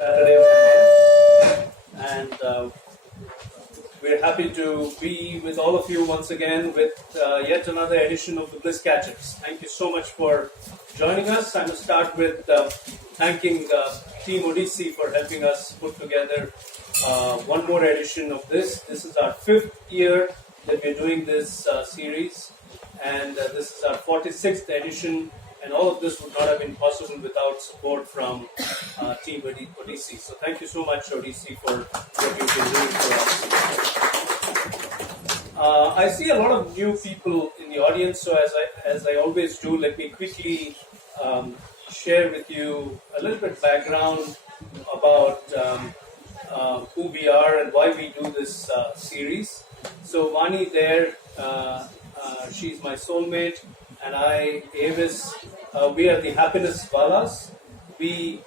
Saturday, and we're happy to be with all of you once again with yet another edition of the Bliss Catchers. Thank you so much for joining us. I'm going to start with thanking Team Odyssey for helping us put together one more edition of this. This is our 5th year that we're doing this series, and this is our 46th edition. And all of this would not have been possible without support from Team Odyssey. So thank you so much, Odyssey, for what you've been doing for us. I see a lot of new people in the audience, so as I always do, let me quickly share with you a little bit background about who we are and why we do this series. So Vani there, she's my soulmate, and I, AVIS, we are the Happiness Valas. We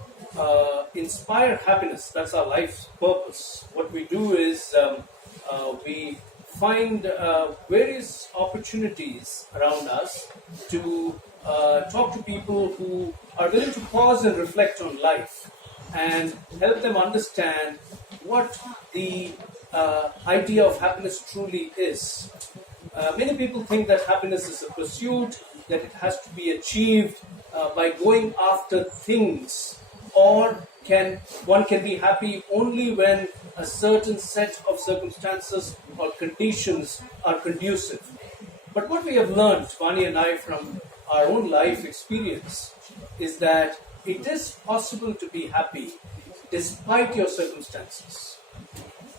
inspire happiness. That's our life's purpose. What we do is we find various opportunities around us to talk to people who are willing to pause and reflect on life and help them understand what the idea of happiness truly is. Many people think that happiness is a pursuit, that it has to be achieved by going after things, or one can be happy only when a certain set of circumstances or conditions are conducive. But what we have learned, Vani and I, from our own life experience, is that it is possible to be happy despite your circumstances.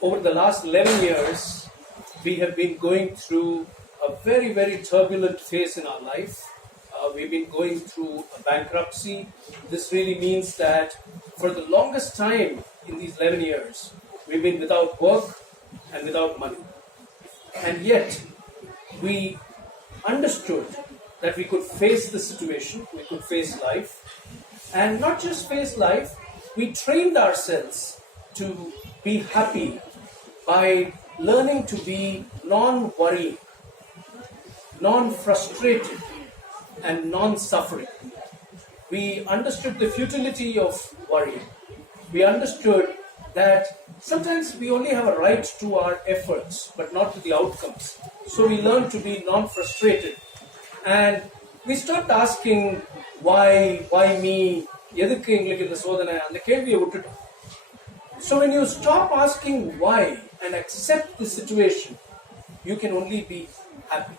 Over the last 11 years, we have been going through a very, very turbulent phase in our life. We've been going through a bankruptcy. This really means that for the longest time in these 11 years, we've been without work and without money. And yet, we understood that we could face the situation, we could face life. And not just face life, we trained ourselves to be happy by learning to be non-worrying, non-frustrated, and non-suffering. We understood the futility of worrying. We understood that sometimes we only have a right to our efforts, but not to the outcomes. So we learned to be non-frustrated. And we stopped asking, why me? எதுக்கு எங்களுக்கு இந்த சோதனை? அந்த கேள்வியை விட்டுட்டோம். So when you stop asking why and accept the situation, you can only be happy.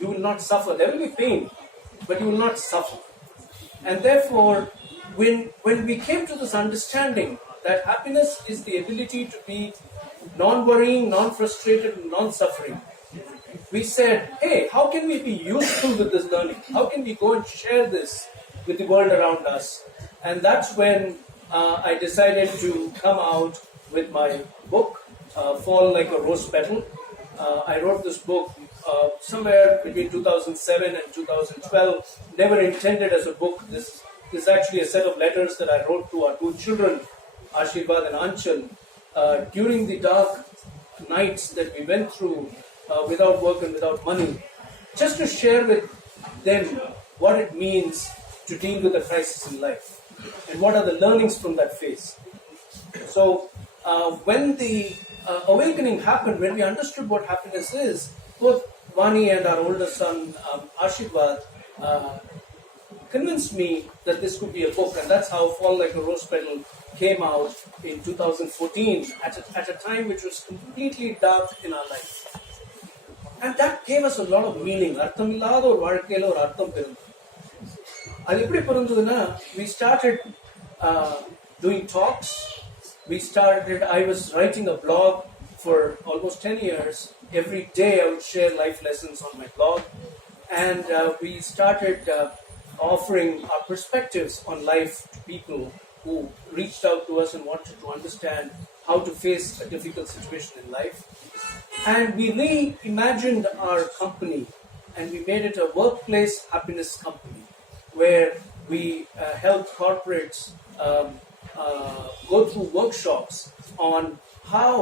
You will not suffer. There will be pain, but you will not suffer. And therefore, when we came to this understanding that happiness is the ability to be non-worrying, non-frustrated, and non-suffering, we said, hey, how can we be useful with this learning? How can we go and share this with the world around us? And that's when I decided to come out with my book, Fall Like a Rose Petal. I wrote this book somewhere between 2007 and 2012, never intended as a book. This is actually a set of letters that I wrote to our 2 children, Ashirvad and Anchal, during the dark nights that we went through without work and without money, just to share with them what it means to deal with a crisis in life and what are the learnings from that phase. So when the awakening happened, when we understood what happiness is, both Vani and our older son Ashirvad convinced me that this could be a book, and that's how Fall Like a Rose Petal came out in 2014 at a time which was completely dark in our life. And that gave us a lot of meaning. அர்த்தமில்லாத ஒரு வாழ்க்கையில ஒரு அர்த்தம் பிறந்தது. அது எப்படி பிறந்ததுன்னா, we started doing talks. I was writing a blog for almost 10 years. Every day I would share life lessons on my blog. And we started offering our perspectives on life to people who reached out to us and wanted to understand how to face a difficult situation in life. And we reimagined our company, and we made it a workplace happiness company, where we help corporates go through workshops on how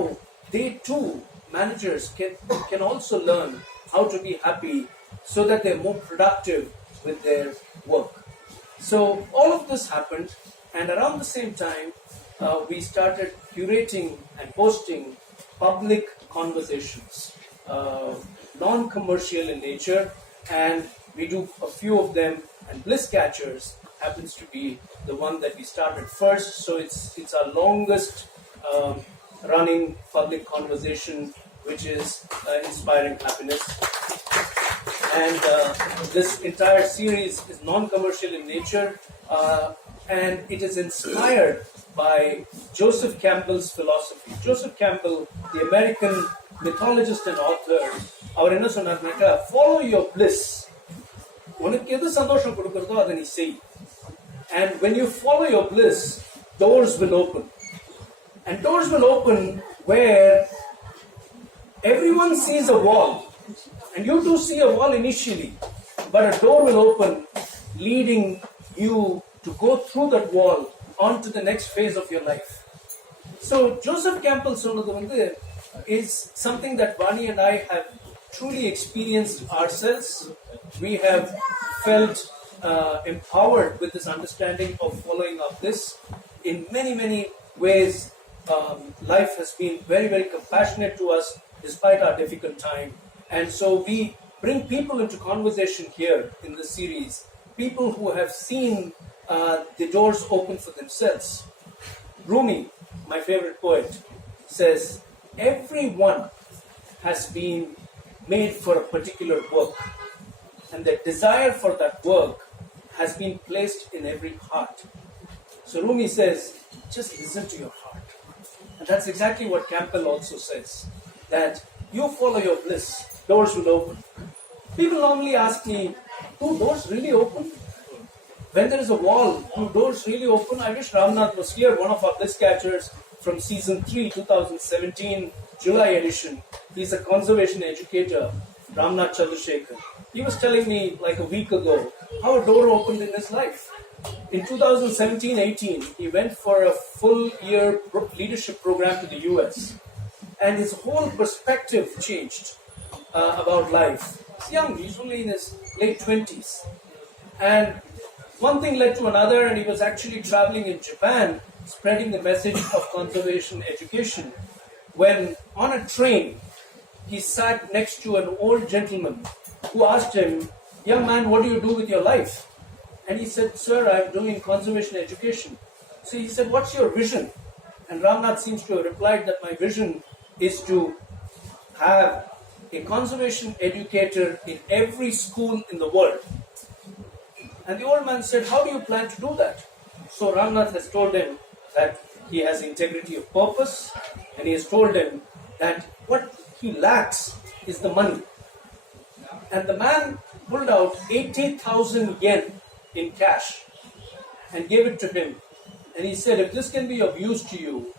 they too, managers, can also learn how to be happy so that they're more productive with their work. So all of this happened, and around the same time, we started curating and hosting public conversations, non-commercial in nature, and we do a few of them, and Bliss Catchers happens to be the one that we started first, so it's our longest running public conversation, which is Inspiring Happiness. And this entire series is non-commercial in nature, and it is inspired by Joseph Campbell's philosophy. Joseph Campbell, the American mythologist and author, அவர் என்ன சொன்னார்னாக்கா, follow your bliss. உனக்கு எது சந்தோஷம் கொடுக்கிறதோ அதை நீ செய். And when you follow your bliss, doors will open. And doors will open where everyone sees a wall. And you do see a wall initially, but a door will open leading you to go through that wall onto the next phase of your life. So Joseph Campbell is something that Vani and I have truly experienced ourselves. We have felt empowered with this understanding of following up this. In many, many ways, life has been very, very compassionate to us despite our difficult time. And so we bring people into conversation here in this series, people who have seen the doors open for themselves. Rumi, my favorite poet, says, everyone has been made for a particular work, and the desire for that work has been placed in every heart. So Rumi says, just listen to your heart. And that's exactly what Campbell also says, that you follow your bliss, doors will open. People normally ask me, do doors really open? When there is a wall, do doors really open? I wish Ramnath was here, one of our Bliss Catchers from season 3, 2017, July edition. He's a conservation educator, Ramnath Chandrasekhar. He was telling me like a week ago how a door opened in his life. In 2017-18, he went for a full year leadership program to the US. And his whole perspective changed about life. He's young, he's only in his late 20s. And one thing led to another, and he was actually traveling in Japan, spreading the message of conservation education, when on a train, he sat next to an old gentleman who asked him, young man, what do you do with your life? And he said, sir, I'm doing conservation education. So he said, what's your vision? And Ramnath seems to have replied that my vision is to have a conservation educator in every school in the world. And the old man said, how do you plan to do that? So Ramnath has told him that he has integrity of purpose, and he has told him that what he lacks is the money. And the man pulled out 80,000 yen in cash and gave it to him. And he said, if this can be of use to you,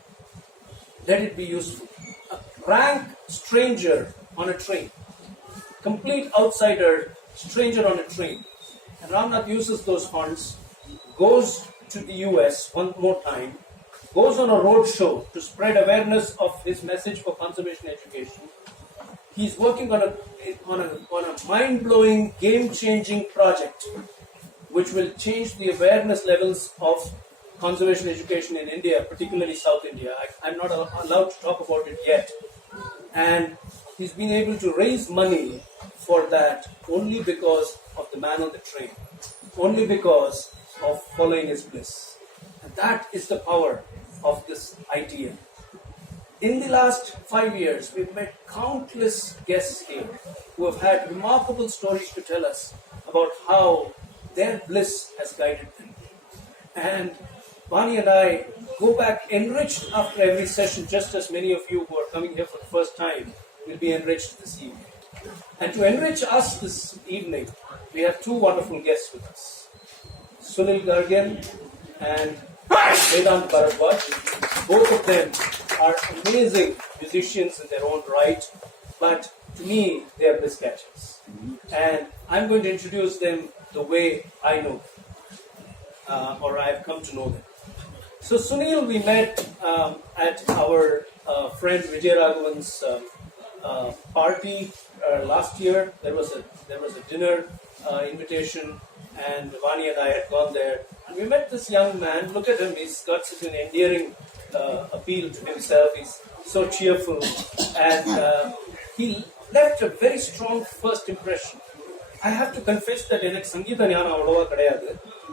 let it be useful. A rank stranger on a train, complete outsider, stranger on a train. And Ramnath uses those funds, goes to the US one more time, goes on a road show to spread awareness of his message for conservation education. He's working on a mind-blowing, game-changing project which will change the awareness levels of conservation education in India, particularly South India. I'm not allowed to talk about it yet. And he's been able to raise money for that only because of the man on the train, only because of following his bliss. And that is the power of this idea. In the last 5 years, we've met countless guests here who have had remarkable stories to tell us about how their bliss has guided them. And Vani and I go back enriched after every session, just as many of you who are coming here for the first time will be enriched this evening. And to enrich us this evening, we have two wonderful guests with us. Sunil Gargan and Vedant Bharadwaj. Both of them are amazing musicians in their own right, but to me, they are Bliss Catchers. And I'm going to introduce them the way I know them, or I have come to know them. So Sunil, we met at our friend Vijay Raghavan's party last year. There was a dinner invitation, and Vani and I had gone there, And we met this young man. Look at him, he's got such an endearing appeal to himself. He's so cheerful, and he left a very strong first impression. I have to confess that எனக்கு சங்கீத ஞானம் அவ்வளவா கிடையாது.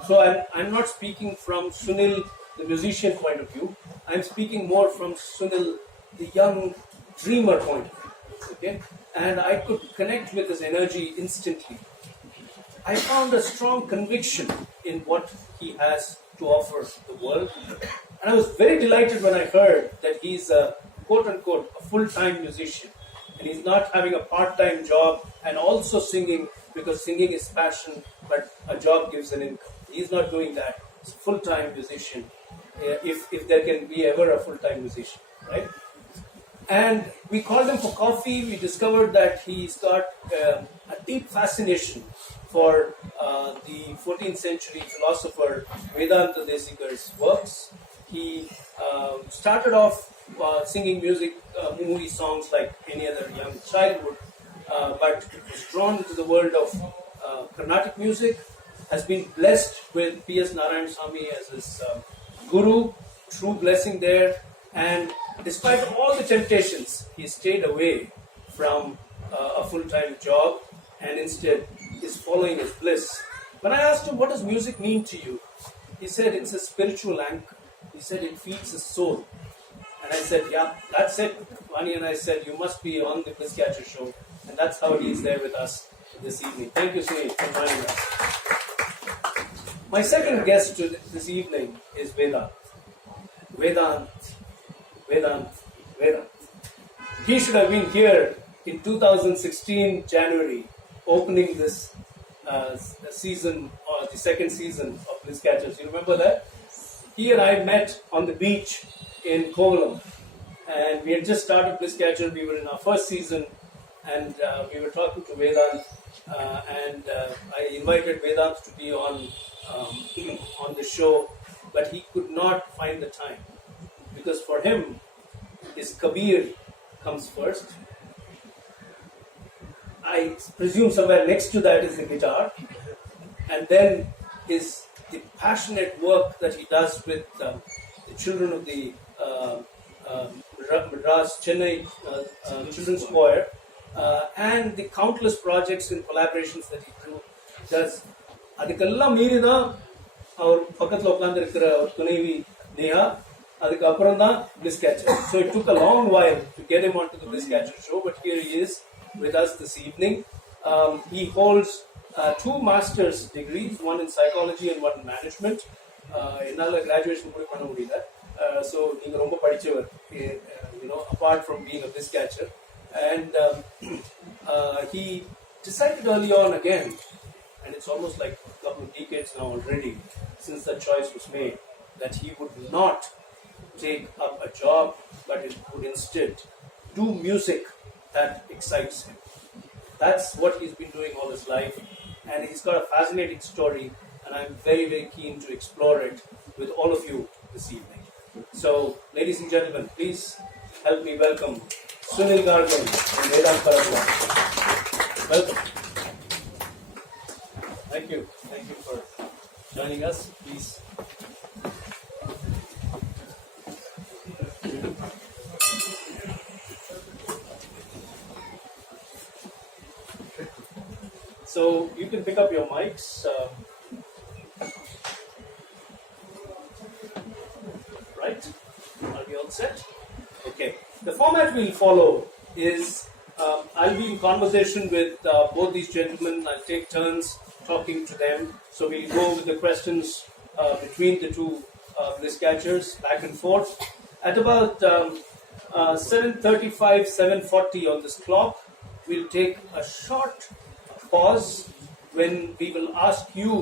So I'm not speaking from Sunil, the musician point of view. I'm speaking more from Sunil, the young dreamer point of view. Okay? And I could connect with his energy instantly. I found a strong conviction in what he has to offer the world. And I was very delighted when I heard that he's a quote-unquote a full-time musician. And he's not having a part-time job and also singing, because singing is passion, but a job gives an income. He's not doing that. He's a full-time musician, if there can be ever a full-time musician, right? And we called him for coffee. We discovered that he's got a deep fascination for the 14th century philosopher Vedanta Desikar's works. He started off singing movie songs like any other young childhood, but was drawn to the world of Carnatic music, has been blessed with P.S. Narayan Swami as his guru, true blessing there, and despite all the temptations, he stayed away from a full-time job and instead is following his bliss. When I asked him, what does music mean to you? He said, it's a spiritual anchor. He said, it feeds his soul. And I said, yeah, that's it. Vani and I said, you must be on the Bliss Catcher show. And that's how he is there with us this evening. Thank you, Sunil, for joining us. My second guest this evening is Vedant. Vedant. He should have been here in 2016 January, opening this season, or the second season of Bliss Catchers. You remember that? He and I met on the beach in Kovalam, and we had just started Bliss Catcher. We were in our first season, and we were talking to Vedant, and I invited Vedant to be on the show, but he could not find the time, because for him, his Kabir comes first. I presume somewhere next to that is the guitar, and then the passionate work that he does with the children of the Madras Chennai Children's Choir, and the countless projects and collaborations that he does. அதுக்கெல்லாம் மீறி தான் அவர் பக்கத்தில் உட்காந்துருக்கிற துணைவி நேஹா, அதுக்கப்புறம் தான் Bliss Catcher. So it took a long while to get him onto the Bliss Catcher show, but here he is with us this evening. He holds 2 master's degrees, one in psychology and one in management. என்னால் graduation கூட பண்ண முடியல. So நீங்கள் ரொம்ப படித்தவர், apart from being a Bliss Catcher. And he decided early on again, and it's almost like a couple of decades now already since that choice was made, that he would not take up a job, but it would instead do music that excites him. That's what he's been doing all his life, and he's got a fascinating story, and I'm very, very keen to explore it with all of you this evening. So, ladies and gentlemen, please help me welcome Sunil Gargan and Vedant Bharadwaj. Welcome. Thank you for joining us. Please. So you can pick up your mics. Right? Are we all set? Okay. The format we'll follow is I'll be in conversation with both these gentlemen. I'll take turns talking to them. So we'll go with the questions between the two Bliss Catchers, back and forth. At about 7:35, 7:40 on this clock, we'll take a short pause when we will ask you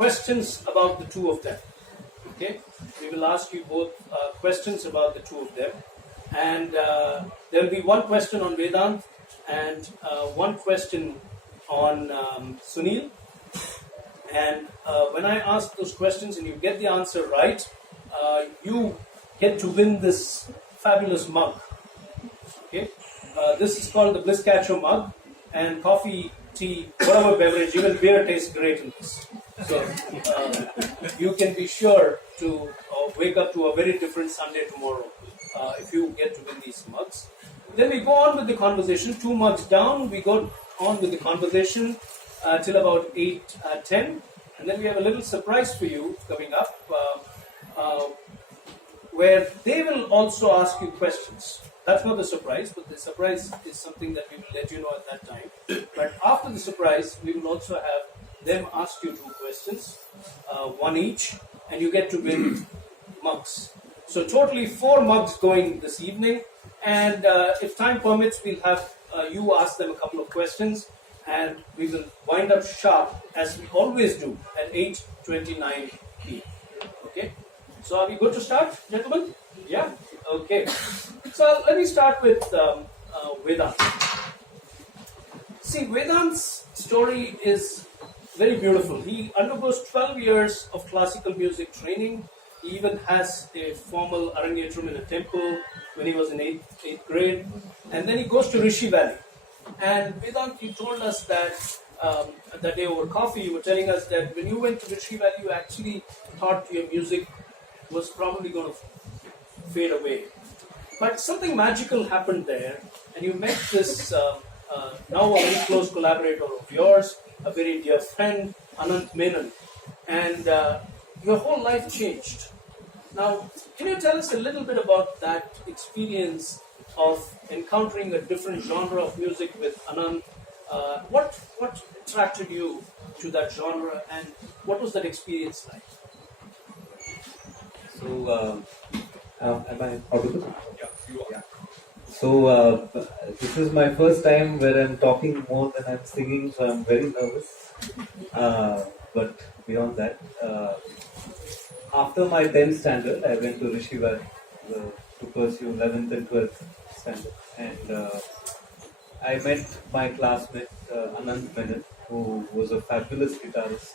questions about the two of them. Okay? We will ask you both questions about the two of them. And there will be one question on Vedant and one question on Sunil. And when I ask those questions and you get the answer right, you get to win this fabulous mug. Okay? This is called the Bliss Catcher mug, and coffee, tea, whatever beverage, even beer tastes great in this. So you can be sure to wake up to a very different Sunday tomorrow if you get to win these mugs. Then we go on with the conversation. 2 mugs down, we go on with the conversation till about 8:10, and then we have a little surprise for you coming up, where they will also ask you questions. That's not the surprise, but the surprise is something that we will let you know at that time. But after the surprise, we will also have them ask you 2 questions, 1 each, and you get to win mugs. So totally 4 mugs going this evening, and if time permits, we'll have you ask them a couple of questions, and we will wind up sharp, as we always do, at 8:29 p.m. Okay? So are we good to start, gentlemen? Yeah? Okay. So let me start with Vedant. See, Vedant's story is very beautiful. He undergoes 12 years of classical music training. He even has a formal arangetram in a temple when he was in 8th grade. And then he goes to Rishi Valley. And Vedant, he told us that that day over coffee, you were telling us that when you went to Rishi Valley, you actually thought your music was probably going to fade away. But something magical happened there, and you met this now a very close collaborator of yours, a very dear friend, Anant Menon, and your whole life changed. Now, can you tell us a little bit about that experience of encountering a different genre of music with Anant? What attracted you to that genre, and what was that experience like? So, am I audible? Yeah, you are. Yeah. So, this is my first time where I'm talking more than I'm singing, so I'm very nervous. But beyond that, after my 10th standard, I went to Rishi Valley to pursue 11th and 12th standard. And I met my classmate, Anant Menon, who was a fabulous guitarist.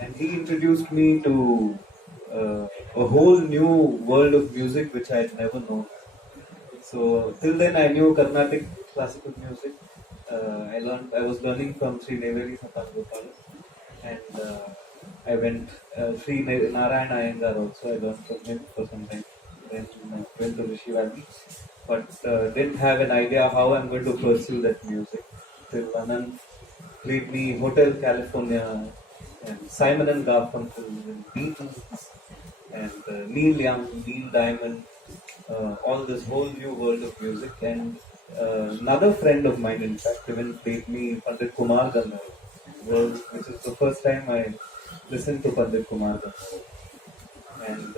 And he introduced me to a whole new world of music which I had never known. So till then I knew Carnatic classical music. I was learning from Sri Neveli Satangopal, and I went Sri Narayan Iyengar also. I learned from him for some time. Then went to Rishi Valley, but didn't have an idea how I'm going to pursue that music. Till Anand played me Hotel California and Simon and Garfunkel and Beatles and Neil Young, Neil Diamond, all this whole new world of music. And another friend of mine, in fact, even played me Pandit Kumar Gandhar, which is the first time I listened to Pandit Kumar Gandhar. And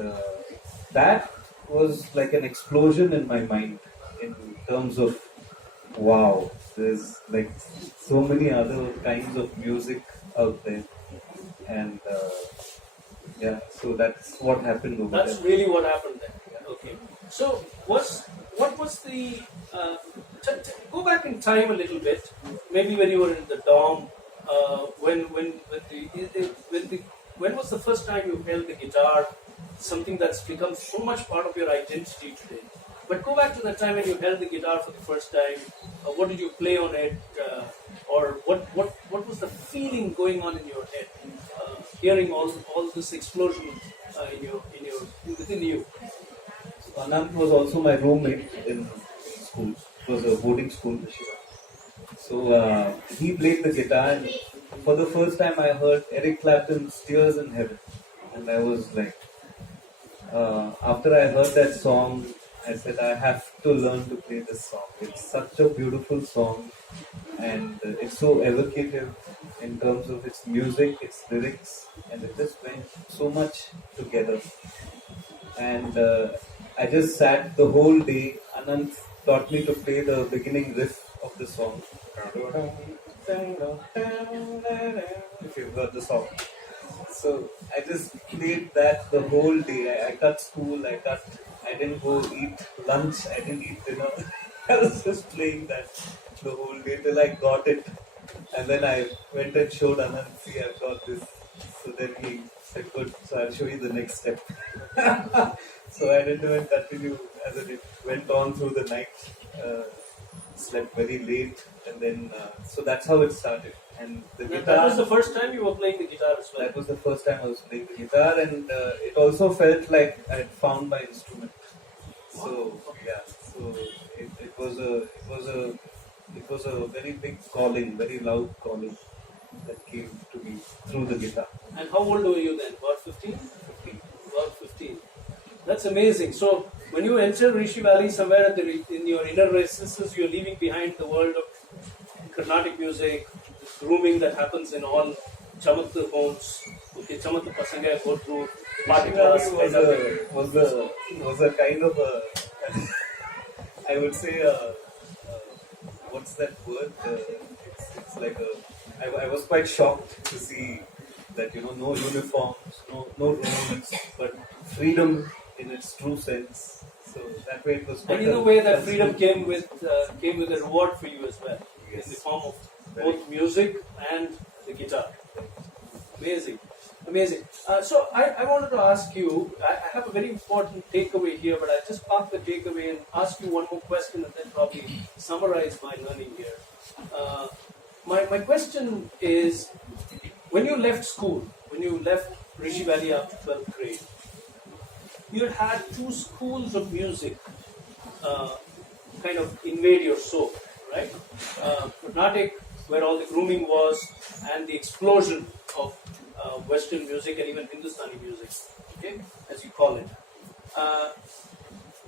that was like an explosion in my mind in terms of, wow, there's like so many other kinds of music out there. And yeah, so that's what happened over That's there. really what happened there. Okay. So, what was the go back in time a little bit? Maybe when you were in the dorm, when was the first time you held the guitar? Something that's become so much part of your identity today. But go back to the time when you held the guitar for the first time. What did you play on it, or what was the feeling going on in your head, hearing all this explosion within you? So Anant was also my roommate in school. It was a boarding school, Shiva. So he played the guitar, and for the first time I heard Eric Clapton's Tears in Heaven. And I was like, after I heard that song, I said, I have to learn to play this song. It's such a beautiful song, and it's so evocative in terms of its music, its lyrics, and it just went so much together. And I just sat the whole day. Anant taught me to play the beginning riff of the song. If you've heard the song. So I just played that the whole day. I cut school, I didn't go eat lunch, I didn't eat dinner. I was just playing that the whole day till I got it. And then I went and showed Anand, see, I've got this. So then he said, good, so I'll show you the next step. So I didn't even continue as it went on through the night. slept very late, and then so that's how it started. And the guitar. That was the first time you were playing the guitar as well. That was the first time I was playing the guitar, and it also felt like I had found my instrument. So yeah, so it was a very big calling, very loud calling that came to me through the guitar. And how old were you then? About 15? 15. About 15. That's amazing. So when you enter Rishi Valley, somewhere in your inner recesses, you're leaving behind the world of Carnatic music, the grooming that happens in all Chamattu homes. Okay, Chamattu Pasanga go through party class. Was a kind of a, I would say, what's that word? It's like I was quite shocked to see that, no uniforms, no rules, but freedom in its true sense. So that way it was quite. And in a way, that freedom came with a reward for you as well, yes, in the form of both music and the guitar. Amazing, amazing. So I wanted to ask you. I have a very important takeaway here, but I'll just park the takeaway and ask you one more question, and then probably summarize my learning here. My question is, when you left school, when you left Rishi Valley after 12th grade, you had two schools of music kind of invade your soul, right? Carnatic, where all the grooming was, and the explosion of Western music and even Hindustani music, okay, as you call it.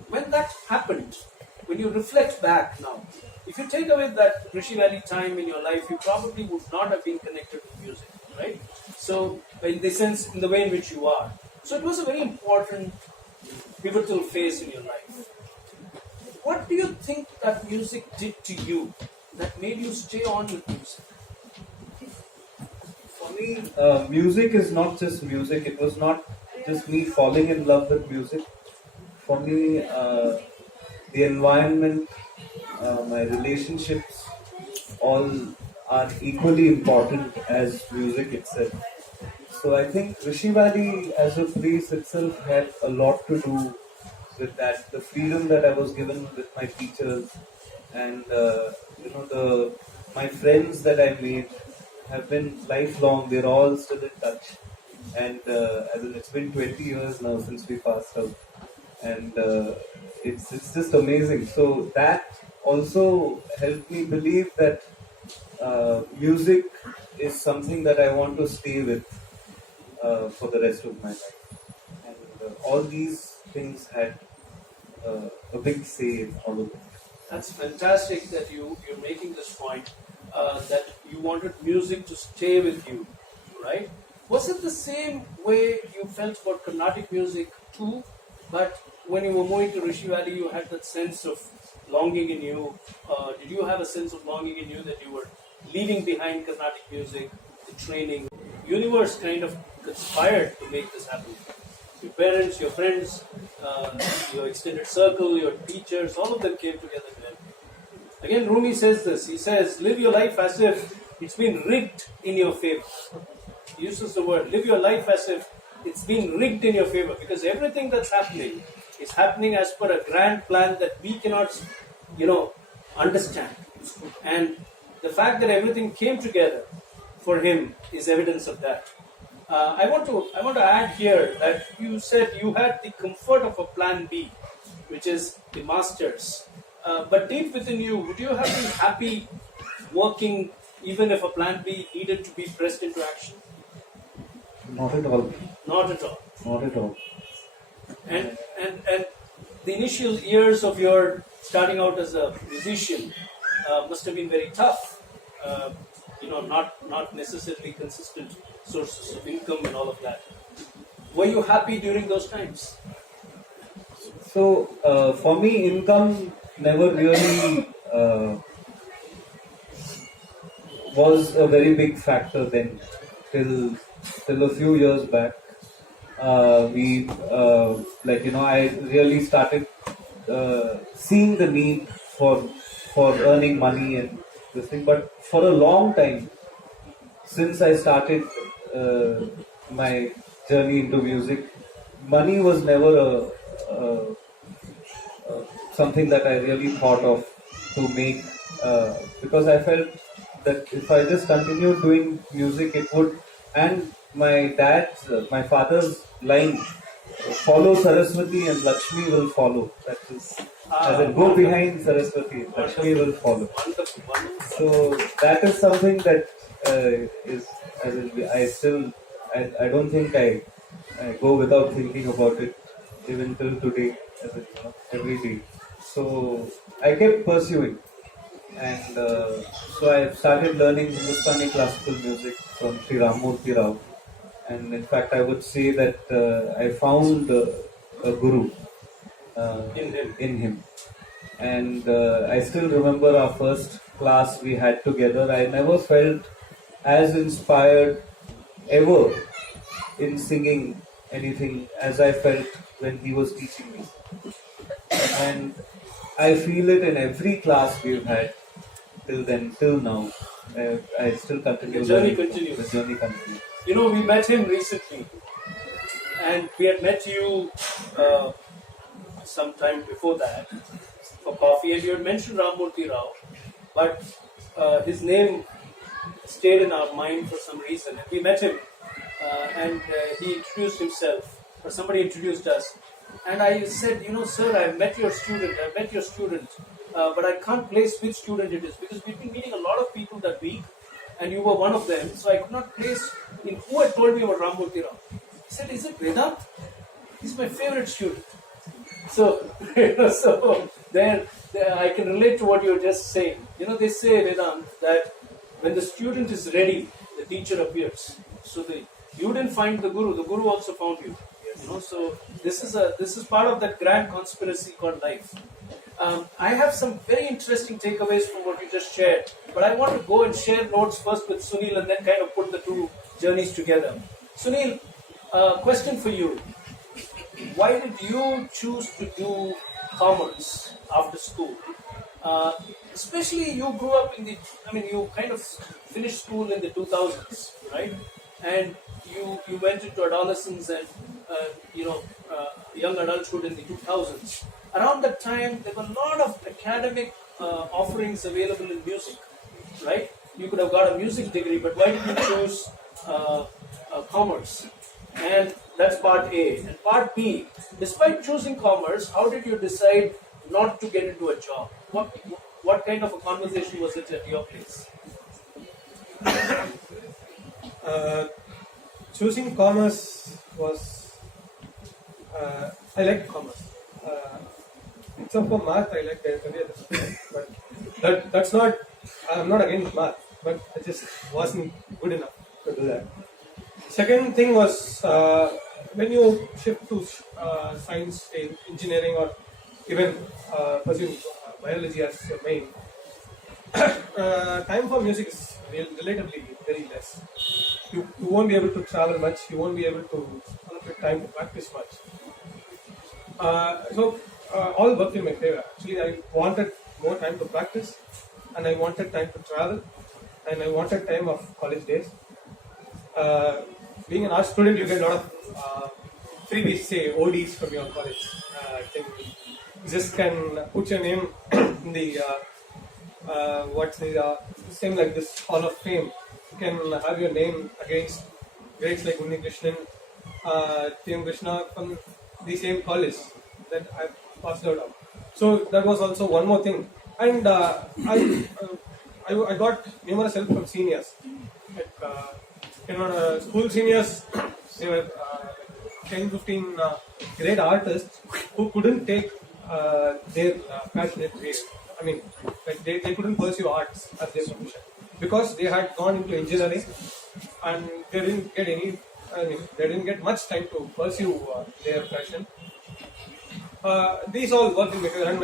When that happened, when you reflect back now, if you take away that Rishi Valley time in your life, you probably would not have been connected with music, right? So, in the way in which you are. So, it was a very important, pivotal phase in your life. What do you think that music did to you that made you stay on with music? For me, music is not just music. It was not just me falling in love with music. For me, the environment, my relationships, all are equally important as music itself. So I think Rishi Valley as a place itself had a lot to do with that. The freedom that I was given with my teachers, and my friends that I made have been lifelong. They're all still in touch, and it's been 20 years now since we passed out, and it's just amazing. So that also helped me believe that music is something that I want to stay with for the rest of my life. And all these things had a big say in all of it. That's fantastic that you're making this point, that you wanted music to stay with you, right? Was it the same way you felt about Carnatic music too? But when you were moving to Rishi Valley, you had that sense of longing in you. Did you have a sense of longing in you that you were leaving behind Carnatic music, the training? Universe kind of conspired to make this happen. Your parents, your friends, your extended circle, your teachers, all of them came together to help you. Again, Rumi says this. He says, live your life as if it's been rigged in your favor. He uses the word, live your life as if it's been rigged in your favor, because everything that's happening is happening as per a grand plan that we cannot, understand. And the fact that everything came together for him is evidence of that. I want to add here that you said you had the comfort of a plan B, which is the masters. But deep within you, would you have been happy working even if a plan B needed to be pressed into action? Not at all. Not at all. Not at all. And the initial years of your starting out as a musician must have been very tough. Not necessarily consistent sources of income and all of that. Were you happy during those times? So for me, income never really was a very big factor then. Till a few years back, I really started seeing the need for earning money and this thing. But for a long time, since I started my journey into music, money was never something that I really thought of to make because I felt that if I just continued doing music, it would. And my father's line, follow Saraswati and Lakshmi will follow. That is, as in go behind Saraswati, Lakshmi will follow. Wonderful, wonderful. So that is something that is, as in, I don't think I go without thinking about it even till today, as in, every day. So I kept pursuing, and so I started learning Hindustani classical music from Sri Ramurthy Rao. And in fact, I would say that I found a guru in him. And I still remember our first class we had together. I never felt as inspired ever in singing anything as I felt when he was teaching me. And I feel it in every class we've had till then, till now. I still continue. The journey learning. continues. The journey continues. You know, we met him recently, and we had met you some time before that for coffee, and you had mentioned Ramurthy Rao, but his name stayed in our mind for some reason. And we met him, and he introduced himself, or somebody introduced us. And I said, sir, I've met your student, but I can't place which student it is, because we've been meeting a lot of people that week, and you were one of them, so I could not place in who had told me about Ramurthy Rao. He said, is it Vedant? He's my favorite student. So, so there I can relate to what you were just saying. They say, Vedant, that when the student is ready, the teacher appears. So you didn't find the Guru also found you. So this is part of that grand conspiracy called life. I have some very interesting takeaways from what you just shared, but I want to go and share notes first with Sunil and then kind of put the two journeys together. Sunil, question for you. Why did you choose to do commerce after school? Especially you grew up you kind of finished school in the 2000s, right? And you went into adolescence and young adulthood in the 2000s. Around that time, there were a lot of academic offerings available in music, right? You could have got a music degree, but why did you choose commerce? And that's part A. And part B, despite choosing commerce, how did you decide not to get into a job? What kind of a conversation was it at your place? Choosing commerce was, I liked commerce. Except for math, I liked every other subject. But that's not, I'm not against math, but I just wasn't good enough to do that. Second thing was, when you shift to science, engineering, or even pursuing biology as your main, time for music is relatively very less. You won't be able to travel much, you won't be able to allocate time to practice much. So all worked in my favor. Actually, I wanted more time to practice, and I wanted time to travel, and I wanted time of college days. Being an art student, you get a lot of freebies, say ODs from your college. I think you just can put your name in the same like this Hall of Fame. You can have your name against greats like Unni Krishnan, T.M. Krishna from the same college that I passed out of. So that was also one more thing. And I got numerous help from seniors. Like, school seniors, they were 10, 15 great artists who couldn't take their passionate way. I mean, like they couldn't pursue arts as their profession because they had gone into engineering and they didn't get much time to pursue their passion. These all worked in my favor, and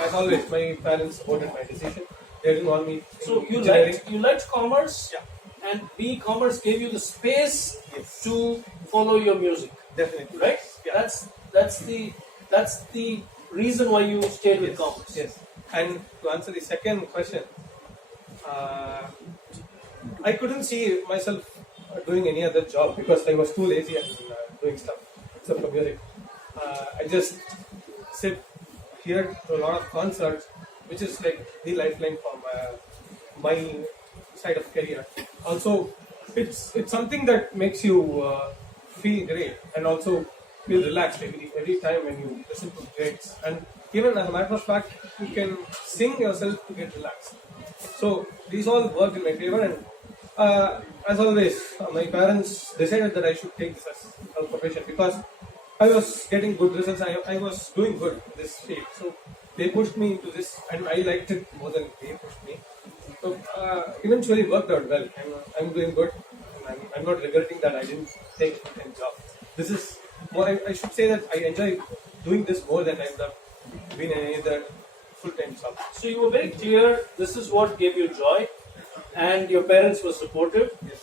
as always, my parents supported my decision. They didn't want me. So you liked commerce, yeah. And commerce gave you the space Yes. to follow your music, Definitely, right? Yeah. That's the reason why you stayed with commerce. Yes. And to answer the second question, I couldn't see myself doing any other job because I was too lazy and doing stuff except for music. I just sit here to a lot of concerts which is like the lifeline for my side of career. Also, it's something that makes you feel great and also feel relaxed every time when you listen to grades. And even as a matter of fact, you can sing yourself to get relaxed. So these all work in my favor. And as always, my parents decided that I should take this as a profession because I was getting good results. I was doing good in this field. So they pushed me into this, and I liked it more than they pushed me. So eventually worked out well. I'm doing good. And I'm not regretting that I didn't take a full-time job. This is more, I should say that I enjoy doing this more than I would have been in any other full-time job. So you were very clear, this is what gave you joy, and your parents were supportive, Yes.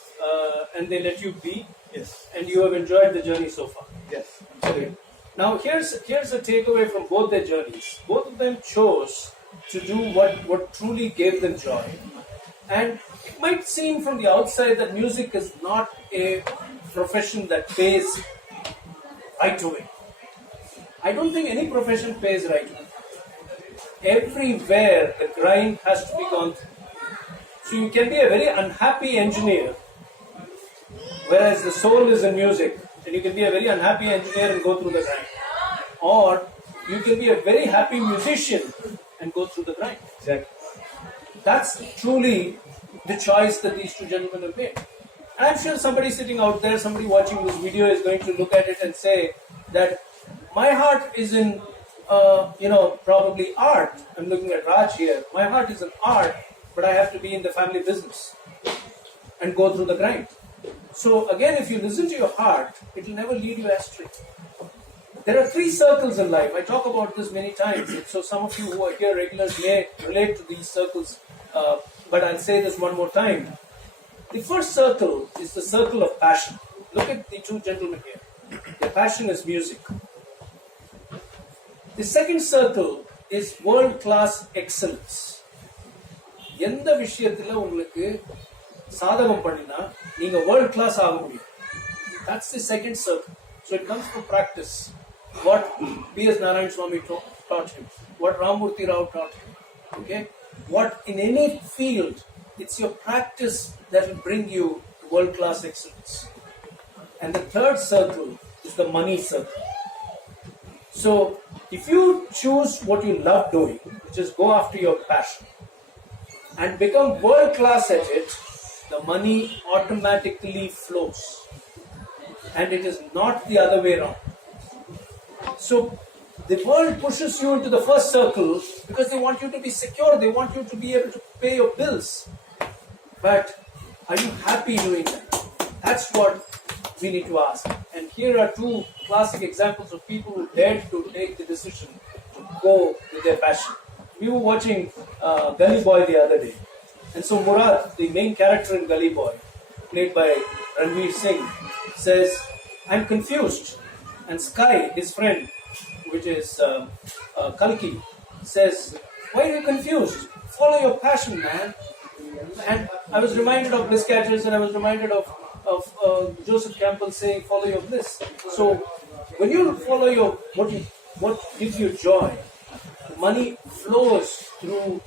and they let you be, Yes. and you have enjoyed the journey so far. Yes. Okay. Now here's a takeaway from both their journeys. Both of them chose to do what truly gave them joy. And it might seem from the outside that music is not a profession that pays right away. I don't think any profession pays right away. Everywhere the grind has to be gone through. So you can be a very unhappy engineer, whereas the soul is in music, and you can be a very unhappy engineer and go through the grind. Or you can be a very happy musician and go through the grind. Exactly. That's truly the choice that these two gentlemen have made. I'm sure somebody sitting out there, somebody watching this video is going to look at it and say that my heart is in, probably art. I'm looking at Raj here. My heart is in art, but I have to be in the family business and go through the grind. So again, if you listen to your heart, it will never lead you astray. There are 3 circles in life. I talk about this many times. So some of you who are here regulars may relate to these circles, but I'll say this one more time. The first circle is the circle of passion. Look at the 2 gentlemen here. Their passion is music. The second circle is world-class excellence. எந்த விஷயத்துல உங்களுக்கு சாதகம் பண்ணினா நீங்க world class ஆக முடியும். That's the second circle. So it comes from practice. What B.S. Narayan Swami taught him, what Ramurthy Rao taught him. Okay? What in any field, it's your practice that will bring you to world-class excellence. And the third circle is the money circle. So if you choose what you love doing, which is go after your passion, and become world-class at it, the money automatically flows. And it is not the other way around. So the world pushes you into the first circle because they want you to be secure, they want you to be able to pay your bills. But are you happy doing that? That's what we need to ask. And here are 2 classic examples of people who dared to take the decision to go with their passion. We were watching Gully Boy the other day. And so Murad, the main character in Gully Boy, played by Ranveer Singh, says, I'm confused. And Sky, his friend, which is Kalki, says, why are you confused? Follow your passion, man. And I was reminded of Bliss Catchers, and I was reminded of Joseph Campbell saying, follow your bliss. So when you follow your what gives you joy, money flows through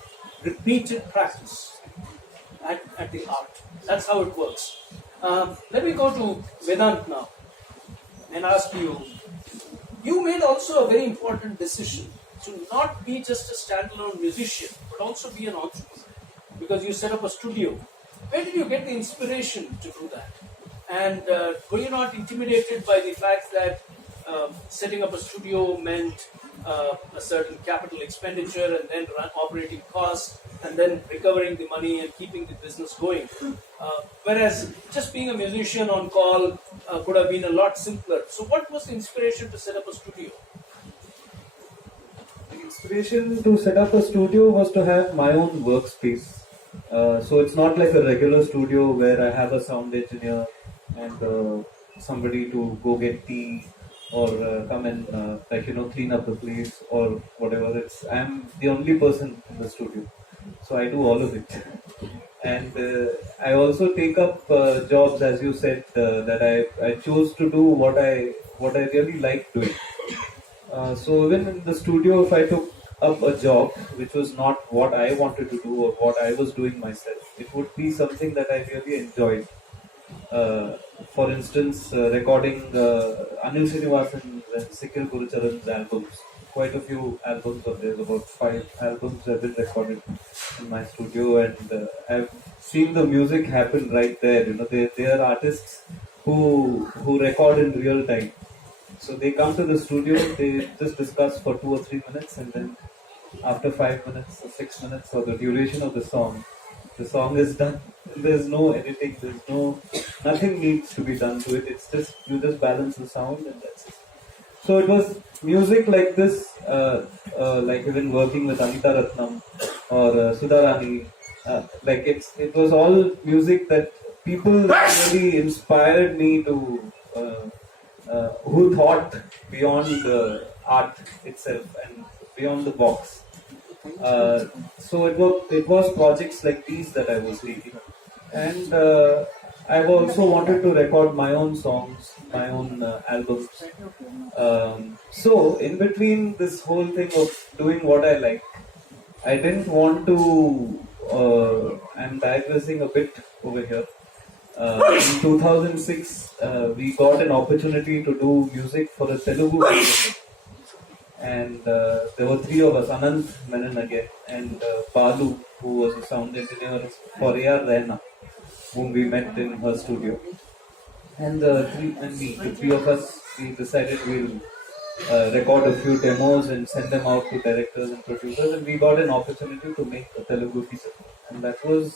repeated practice at the art. That's how it works. Let me go to Vedant now and ask you, you made also a very important decision to not be just a standalone musician, but also be an entrepreneur, because you set up a studio. Where did you get the inspiration to do that? And were you not intimidated by the fact that setting up a studio meant a certain capital expenditure and then operating costs and then recovering the money and keeping the business going? Whereas just being a musician on call could have been a lot simpler. So what was the inspiration to set up a studio? The inspiration to set up a studio was to have my own workspace. So it's not like a regular studio where I have a sound engineer and somebody to go get tea or come and clean up the place or whatever. I'm the only person in the studio, so I do all of it. And I also take up jobs, as you said, that I choose to do what I really like doing. So even in the studio, if I took up a job which was not what I wanted to do or what I was doing myself. It would be something that I really enjoyed. Uh, for instance, recording Anil Srinivasan and Sikil Gurucharan's albums. Quite a few albums of theirs, about 5 albums have been recorded in my studio, and I've seen the music happen right there. You know, they are artists who record in real time. So they come to the studio, they just discuss for 2 or 3 minutes, and then after 5 minutes or 6 minutes or the duration of the song is done. There's no editing, nothing needs to be done to it. It's just, you just balance the sound and that's it. So it was music like this, like even working with Anita Ratnam or Sudharani, like it was all music that people really inspired me to, who thought beyond art itself and beyond the box. So it was projects like these that I was taking, and I've also wanted to record my own songs, my own albums. So in between this whole thing of doing what I like, I didn't want to. I'm digressing a bit over here. In 2006, we got an opportunity to do music for a Telugu film. And there were 3 of us, Anand Menon again, and Balu, who was a sound engineer for A.R. Rehna, whom we met in her studio. And the 3 of us, we decided we'll record a few demos and send them out to directors and producers, and we got an opportunity to make a Telugu feature. And that was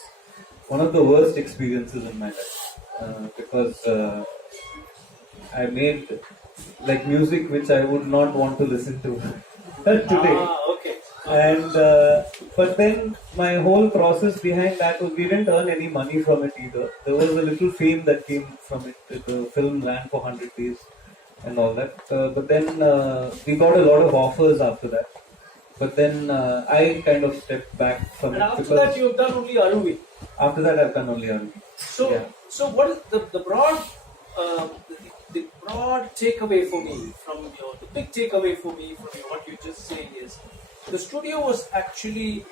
one of the worst experiences in my life, because I made like music which I would not want to listen to today. Okay. And but then my whole process behind that was, we didn't earn any money from it either. There was a little fame that came from it. The film ran for 100 days and all that. But then we got a lot of offers after that. But then I kind of stepped back from and it. after that, you've done only Aruvi. After that, I've done only Aruvi. So, Yeah. so what is the broad the broad takeaway for me from the big takeaway for me from what you're just saying is, the studio was actually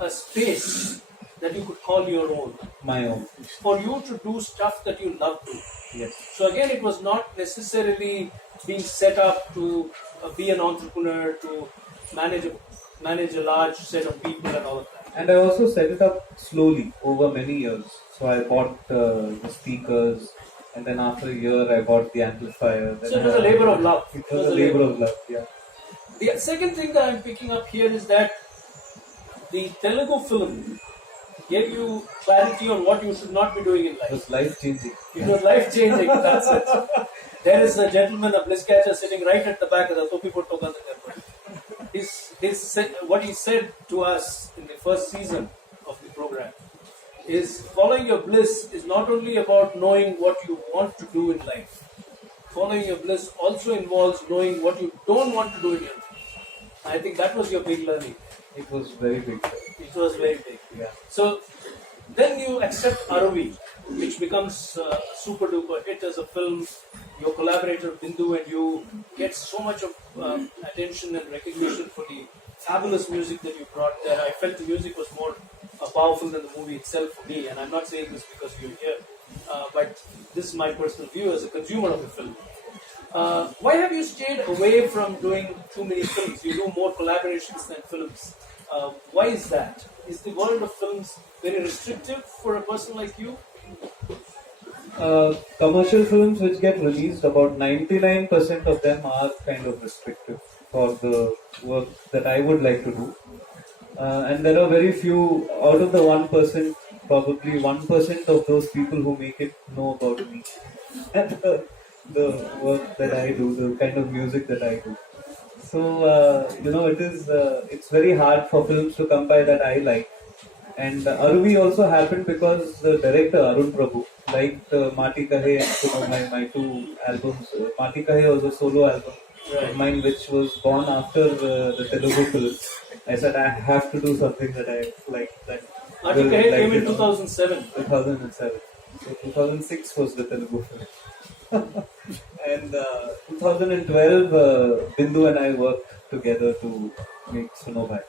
a space that you could call your own. My own. For you to do stuff that you love to. Yes. So again, it was not necessarily being set up to be an entrepreneur, to manage a large set of people and all of that. And I also set it up slowly over many years. So I bought the speakers, and then after a year I bought the amplifier. Then So it was a labor of love. It was a labor of love, yeah. The second thing that I'm picking up here is that the Telugu film gave you clarity on what you should not be doing in It life. was life changing. It was life changing. That's it. There is a gentleman, a Bliss catcher, sitting right at the back of the Topi Pottoka temple. What he said to us in the first season of the program is, following your bliss is not only about knowing what you want to do in life. Following your bliss also involves knowing what you don't want to do in your life. I think that was your big learning. It was very big. It was very big. Yeah. So then you accept Aravi, which becomes a super duper hit as a film. Your collaborator Bindu and you get so much of attention and recognition for the fabulous music that you brought there. I felt the music was more powerful than the movie itself for me, and I'm not saying this because you're here, but this is my personal view as a consumer of the film. Why have you stayed away from doing too many films? You do more collaborations than films. Why is that? Is the world of films very restrictive for a person like you? Commercial films which get released, about 99% of them are kind of restrictive for the work that I would like to do. And there are very few, out of the 1%, probably 1% of those people who make it know about me and the work that I do, the kind of music that I do. So, it's very hard for films to come by that I like. And Aruvi also happened because the director, Arun Prabhu, liked Mati Kahe and my 2 albums. Mati Kahe was a solo album of mine which was born after the Telugu film. I said I have to do something that I like. Mati Kahe came in 2007. 2007. So 2006 was the Telugu film. And 2012, Bindu and I worked together to make Suno Bhai.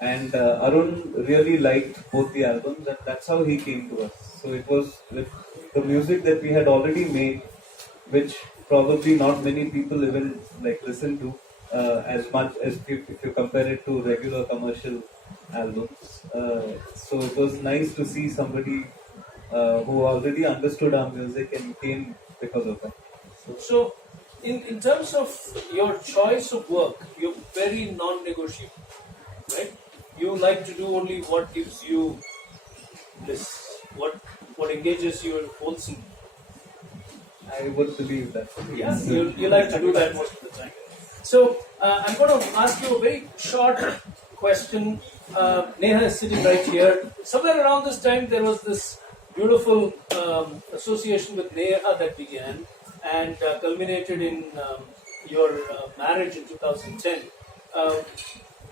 And Arun really liked both the albums, and that's how he came to us. So it was with the music that we had already made, which probably not many people even like listen to as much as if you compare it to regular commercial albums. So it was nice to see somebody who already understood our music and came because of that. So, in terms of your choice of work, you're very non-negotiable, right? You like to do only what gives you bliss, what engages you in wholesome. I would believe that. Yeah, you like to do that most of the time. So, I'm going to ask you a very short question. Neha is sitting right here. Somewhere around this time, there was this beautiful association with Neha that began and culminated in your marriage in 2010.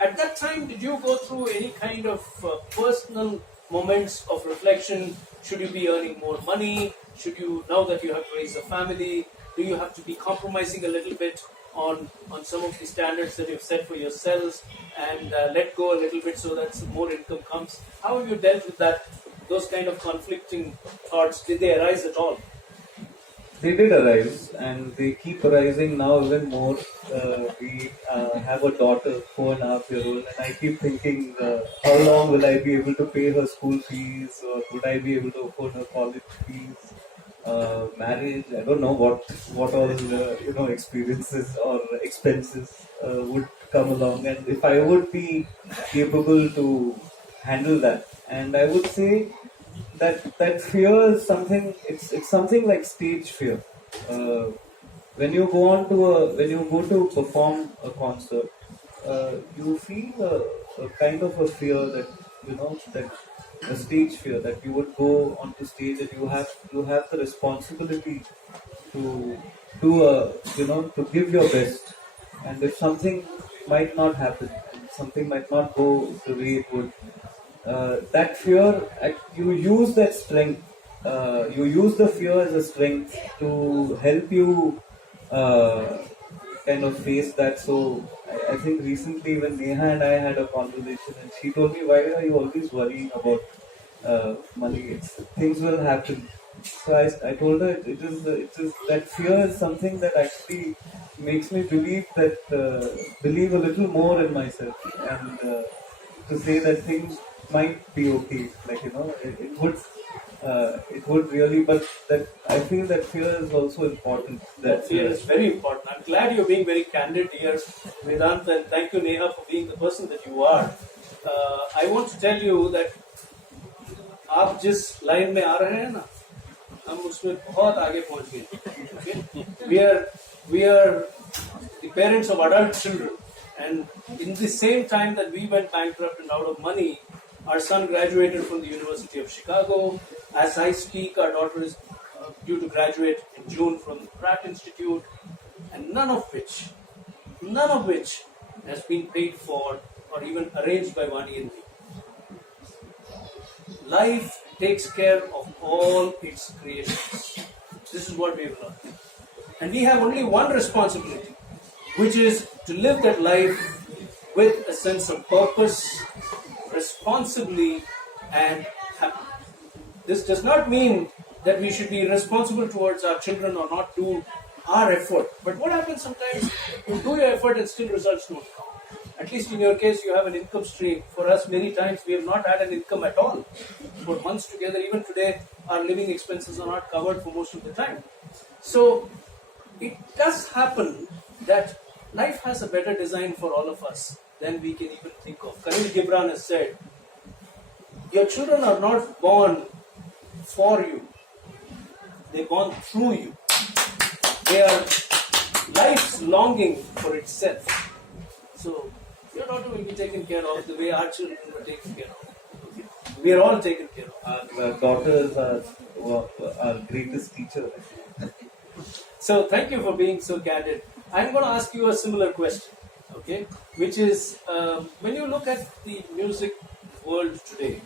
At that time, did you go through any kind of personal moments of reflection? Should you be earning more money? Should you, now that you have raised a family, do you have to be compromising a little bit on some of the standards that you've set for yourselves and let go a little bit so that some more income comes? How have you dealt with that? Those kind of conflicting thoughts, did they arise at all? They did arise, and they keep arising now even more. We have a daughter, 4.5-year-old, and I keep thinking, how long will I be able to pay her school fees, or would I be able to afford her college fees? Marriage, I don't know what all experiences or expenses would come along, and if I would be capable to handle that. And I would say that fear is something. It's something like stage fear. When you go to perform a concert, you feel a kind of a fear that that a stage fear that you would go onto stage and you have the responsibility to to give your best, and if something might not happen, and something might not go the way it would. That fear, you use that strength, you use the fear as a strength to help you kind of face that. So I think recently when Neha and I had a conversation and she told me, why are you always worrying about money? Things will happen. So I told her it is that fear is something that actually makes me believe a little more in myself, and to say that things might be okay. Like it would really, but that I feel that fear is also important. That fear is very important. I'm glad you're being very candid here, Vedant, and thank you, Neha, for being the person that you are. I want to tell you that आप जिस line में आ रहे हैं ना, हम उसमें बहुत आगे पहुंच गए. We are the parents of adult children, and in the same time that we went bankrupt and out of money, our son graduated from the University of Chicago. As I speak, our daughter is due to graduate in June from the Pratt Institute, and none of which has been paid for or even arranged by Vani and me. Life takes care of all its creations. This is what we've learned. And we have only one responsibility, which is to live that life with a sense of purpose, responsibly, and happy. This does not mean that we should be responsible towards our children or not do our effort. But what happens sometimes, you do your effort and still results don't come. At least in your case, you have an income stream. For us, many times we have not had an income at all. For months together, even today, our living expenses are not covered for most of the time. So, it does happen that life has a better design for all of us than we can even think of. Khalil Gibran has said, your children are not born for you. They're born through you. They are life's longing for itself. So, your daughter will be taken care of the way our children were taken care of. We are all taken care of. Our daughters are our greatest teacher. So, thank you for being so candid. I'm going to ask you a similar question, okay? Which is, when you look at the music world today,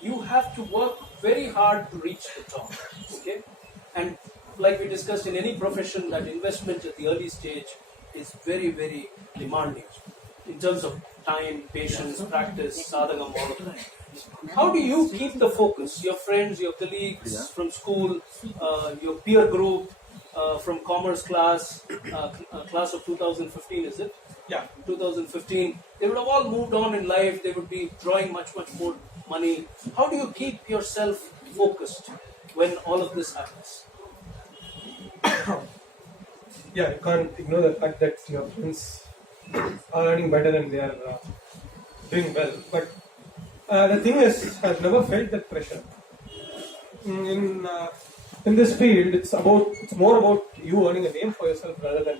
you have to work very hard to reach the top, okay? And like we discussed in any profession, that investment at the early stage is very, very demanding in terms of time, patience, practice, sadhagam, all of that. How do you keep the focus? Your friends, your colleagues from school, your peer group from commerce class, class of 2015, is it? Yeah. 2015. They would have all moved on in life. They would be drawing much, much more money. How do you keep yourself focused when all of this happens? Yeah, you can't ignore the fact that your friends are earning better and they are doing well. But the thing is, I've never felt that pressure. In this field, it's more about you earning a name for yourself rather than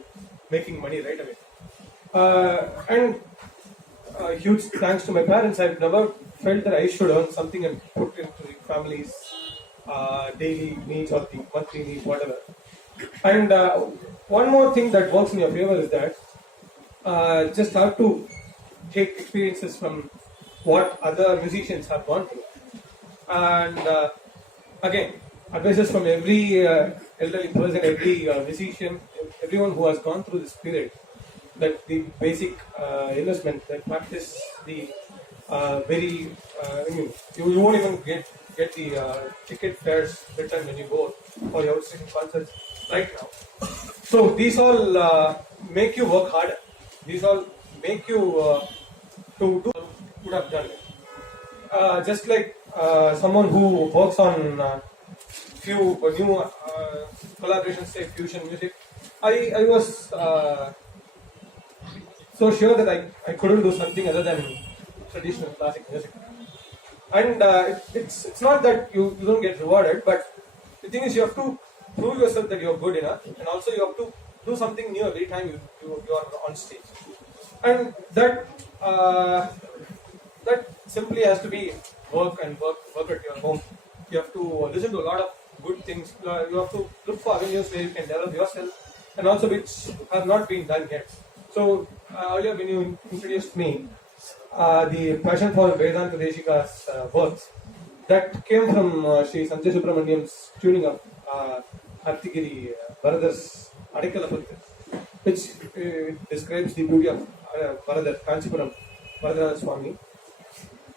making money right away. And huge thanks to my parents, I've never felt that I should earn something and put into the family's daily needs or the monthly needs, whatever. And one more thing that works in your favor is that just have to take experiences from what other musicians have gone through. And again, advices from every elderly person, every musician, everyone who has gone through this period, that the basic investment, that practice the you won't even get the ticket fares returned when you go for your outstation concerts right now. So these all make you work harder. These all make you to do what you would have done. Just like someone who works on few new collaborations, say fusion music, I was so sure that I couldn't do something other than traditional classic music. And it's not that you don't get rewarded, but the thing is you have to prove yourself that you're good enough, and also you have to do something new every time you are on stage. And that simply has to be work at your home. You have to listen to a lot of good things. You have to look for avenues where you can develop yourself, and also which have not been done yet. So earlier when you introduced me, the passion for Vedanta Deshika's works, that came from Sri Sanjay Subramaniam's tuning of Artigiri Baradar's Adikalapathu, which describes the beauty of Baradar, Kanchipuram, Baradar Swami.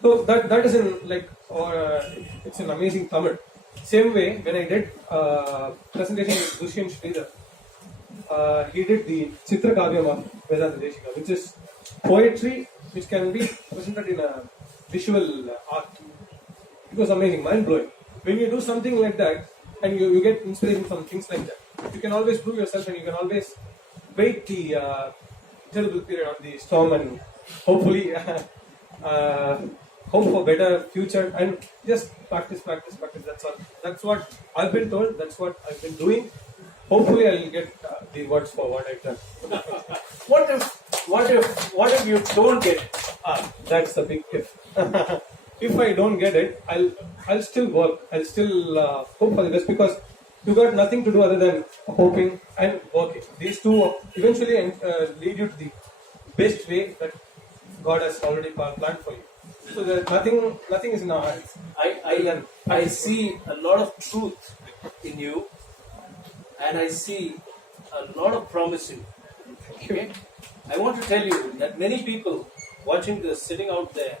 So that is it's an amazing Tamil. Same way, when I did presentation with Dushyant Sridhar, he did the Chitra Kavyam of Vedanta Deshika, which is poetry which can be presented in a visual art. It was amazing, mind-blowing. When you do something like that and you get inspiration from things like that, you can always prove yourself and you can always wait the terrible period of the storm and hopefully hope for better future and just practice. That's all. That's what I've been told. That's what I've been doing. Hopefully, I'll get the words for what I've done. What if you don't get it? That's the big if. If I don't get it, I'll still work. I'll still hope for the best, because you got nothing to do other than hoping and working. These two eventually lead you to the best way that God has already planned for you. So there's nothing is in our hands. I see a lot of truth in you, and I see a lot of promise in you. Okay? I want to tell you that many people watching this, sitting out there,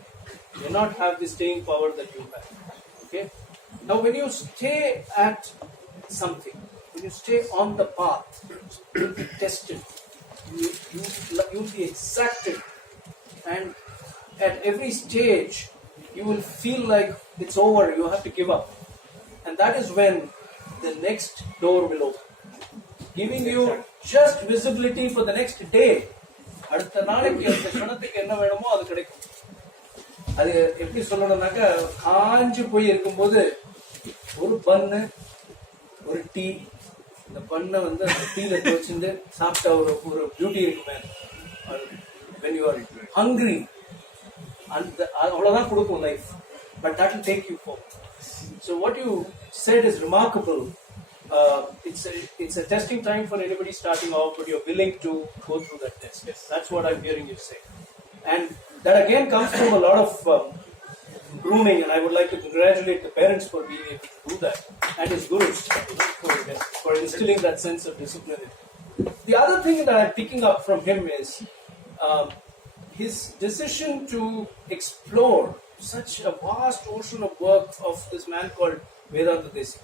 may not have the staying power that you have. Okay? Now, when you stay at something, when you stay on the path, you'll be tested. You'll be exacted, and at every stage, you will feel like it's over, you have to give up. And that is when the next door will open, giving you just visibility for the next day. அடுத்த நாளைக்கு அந்த க்ஷணத்துக்கு என்ன வேணுமோ அது கிடைக்கும். அது எப்படி சொல்லணும்னாக்கா, காஞ்சு போய் இருக்கும்போது ஒரு பன்னு ஒரு டீ, இந்த பண்ணை அந்த டீல வச்சுட்டு சாப்பிட்டா ஒரு பியூட்டி இருக்குமே. when you are hungry, அவ்வளவுதான் கொடுக்கும் life, but that will take you forward. So what you said is remarkable. It's a testing time for anybody starting off, but you're willing to go through that test. Yes. That's what I'm hearing you say, and that again comes from a lot of grooming. And I would like to congratulate the parents for being able to do that, and his gurus for instilling that sense of discipline. the other thing that I'm picking up from him is his decision to explore such a vast ocean of work of this man called Vedanta Desi.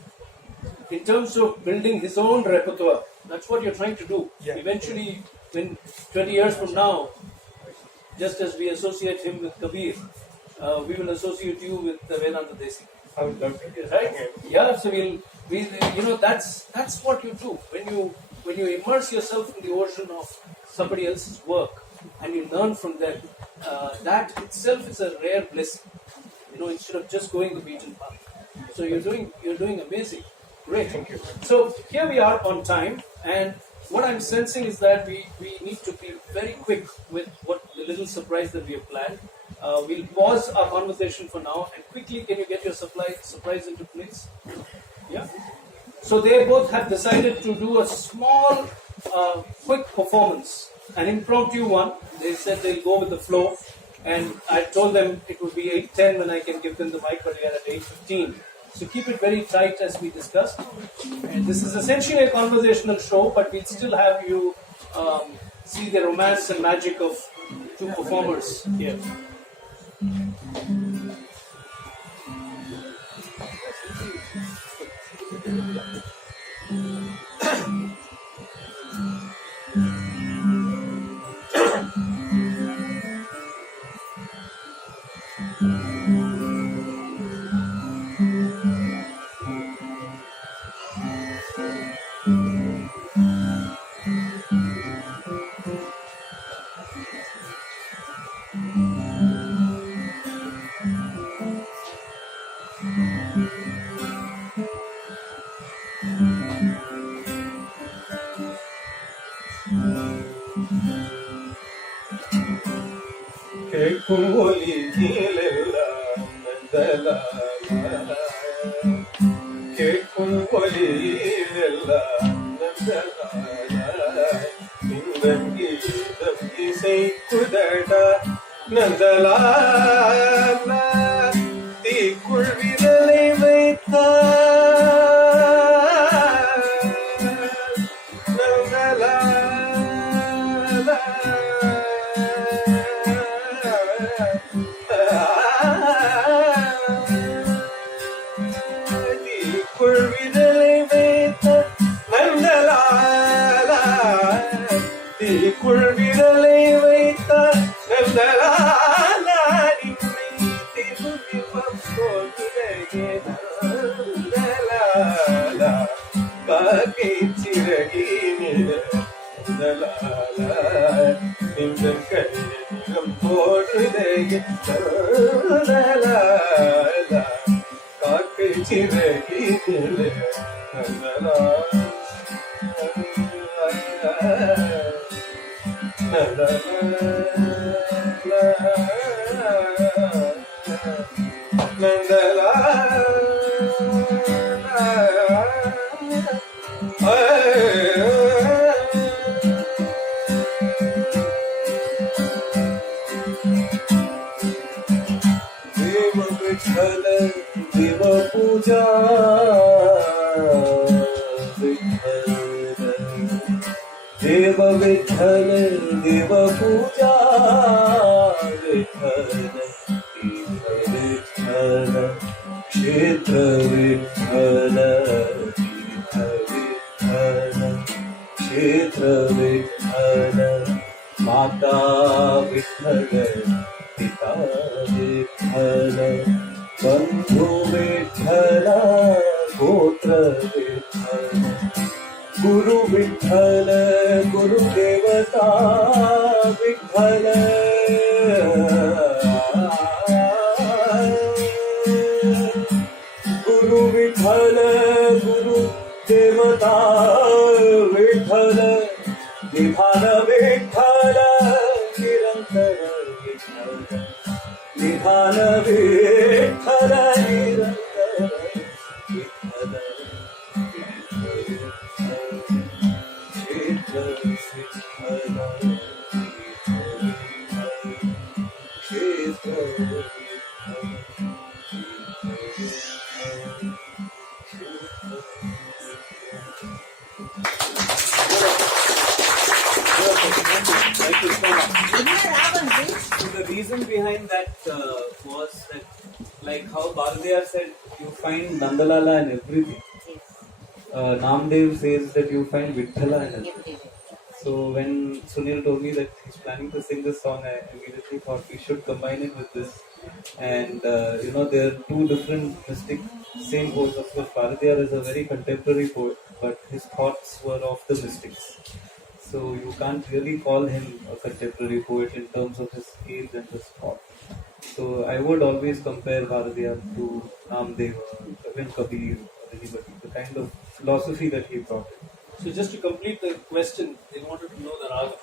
In terms of building his own repertoire, that's what you're trying to do. Yeah. Eventually, when 20 years from now, just as we associate him with Kabir, we will associate you with Vedanta Desi. I would love to. Right? Yeah. So that's what you do when you immerse yourself in the ocean of somebody else's work and you learn from them. That itself is a rare blessing. Instead of just going the beaten path. So you're doing amazing. Great. Thank you. So here we are on time, and what I'm sensing is that we need to be very quick with what the little surprise that we have planned. We'll pause our conversation for now, and quickly, can you get your surprise into place? Yeah. So they both have decided to do a small, quick performance, an impromptu one. They said they'll go with the flow, and I told them it would be 8:10 when I can give them the mic, but we are at 8:15. So keep it very tight as we discussed. And this is essentially a conversational show, but we'll still have you see the romance and magic of two performers here. reason behind that was that, like how Bharadiyar said, you find Nandalala in everything. Namdev says that you find Vithala in everything. So when Sunil told me that he's planning to sing this song, I immediately thought we should combine it with this. And there are two different mystic same poets. Of course, Bharadiyar is a very contemporary poet, but his thoughts were of the mystics. So you can't really call him a contemporary poet in terms of his age and his thought. So I would always compare Bharadiyar to Namdev, even Kabir, or anybody, the kind of philosophy that he brought in. So just to complete the question, they wanted to know the raga.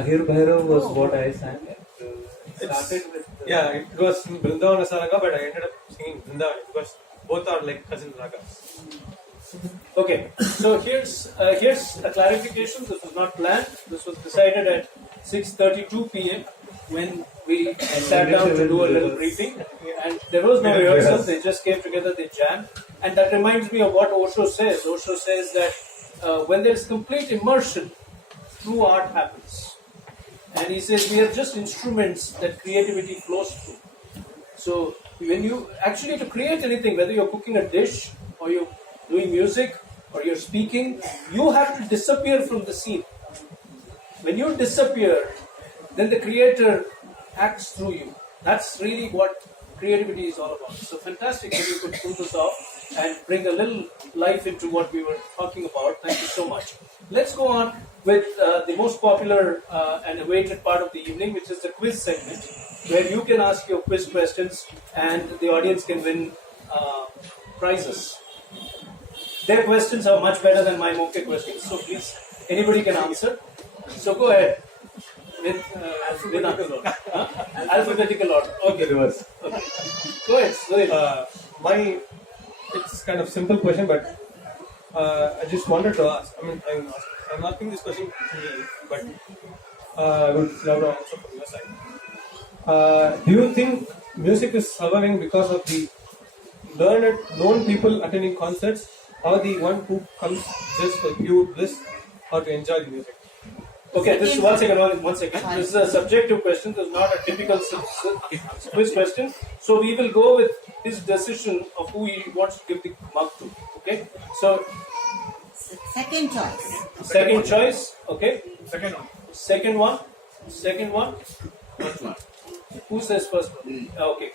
Ahir Bhairav was what I sang. It started with... it was in Vrindavan as a raga, but I ended up singing Vrindavan because both are like cousin ragas. Okay, so here's a clarification. This was not planned. This was decided at 6:32 p.m. when we sat down to do a little briefing, and there was no rehearsal. They just came together, they jammed, and that reminds me of what Osho says. Osho says that when there's complete immersion, true art happens, and he says we are just instruments that creativity flows through. So when you actually to create anything, whether you're cooking a dish or you're doing music or you're speaking, you have to disappear from the scene. When you disappear, then the creator acts through you. That's really what creativity is all about. So fantastic that you could pull this off and bring a little life into what we were talking about. Thank you so much. Let's go on with the most popular and awaited part of the evening, which is the quiz segment, where you can ask your quiz questions and the audience can win prizes. Their questions are much better than my mock questions, so please, anybody can answer. So go ahead. With alphabetical order. Alphabetical order. Okay, reverse. Okay. Go ahead. It's kind of simple question, but I just wanted to ask. I'm asking this question to me, but I would love to answer from your side. Do you think music is surviving because of the known people attending concerts, or the one who comes just for pure bliss or to enjoy the music? Okay, this is one second. This is a subjective question. This is not a typical quiz question. So we will go with his decision of who he wants to give the mark to. Okay. So second choice. Second choice. Okay. Second one. Second one. First one. Who says first one? Okay.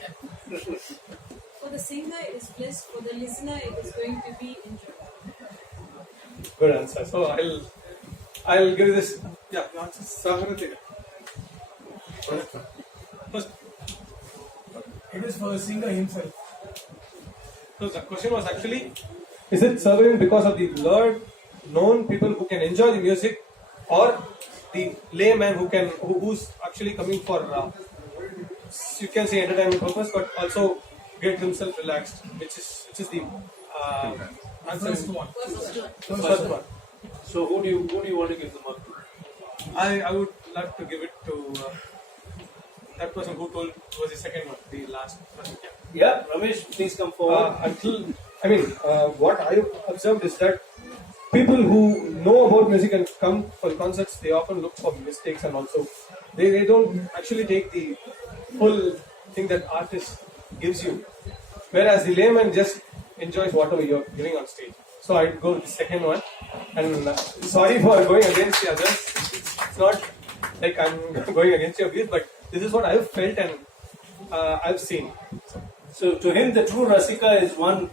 For the singer, it is bliss. For the listener, it is going to be enjoy. Good answer. So I'll give this. Yeah, answer. First. It is for the singer himself. So the question was actually, is it serving because of the known people who can enjoy the music, or the layman who's actually coming for you can say entertainment purpose, but also get himself relaxed, which is the answer. First one. So who do you want to give the mark to? I would love to give it to that person who was the second one, the last person. Yeah, Ramesh, please come forward. What I observed is that people who know about music and come for concerts, they often look for mistakes, and also they don't actually take the full thing that artist gives you. Whereas the layman just enjoys whatever you're giving on stage. So I'd go with the second one. And sorry for going against the others. It's not like I'm going against your views, but this is what I've felt and I've seen. So to him, the true Rasika is one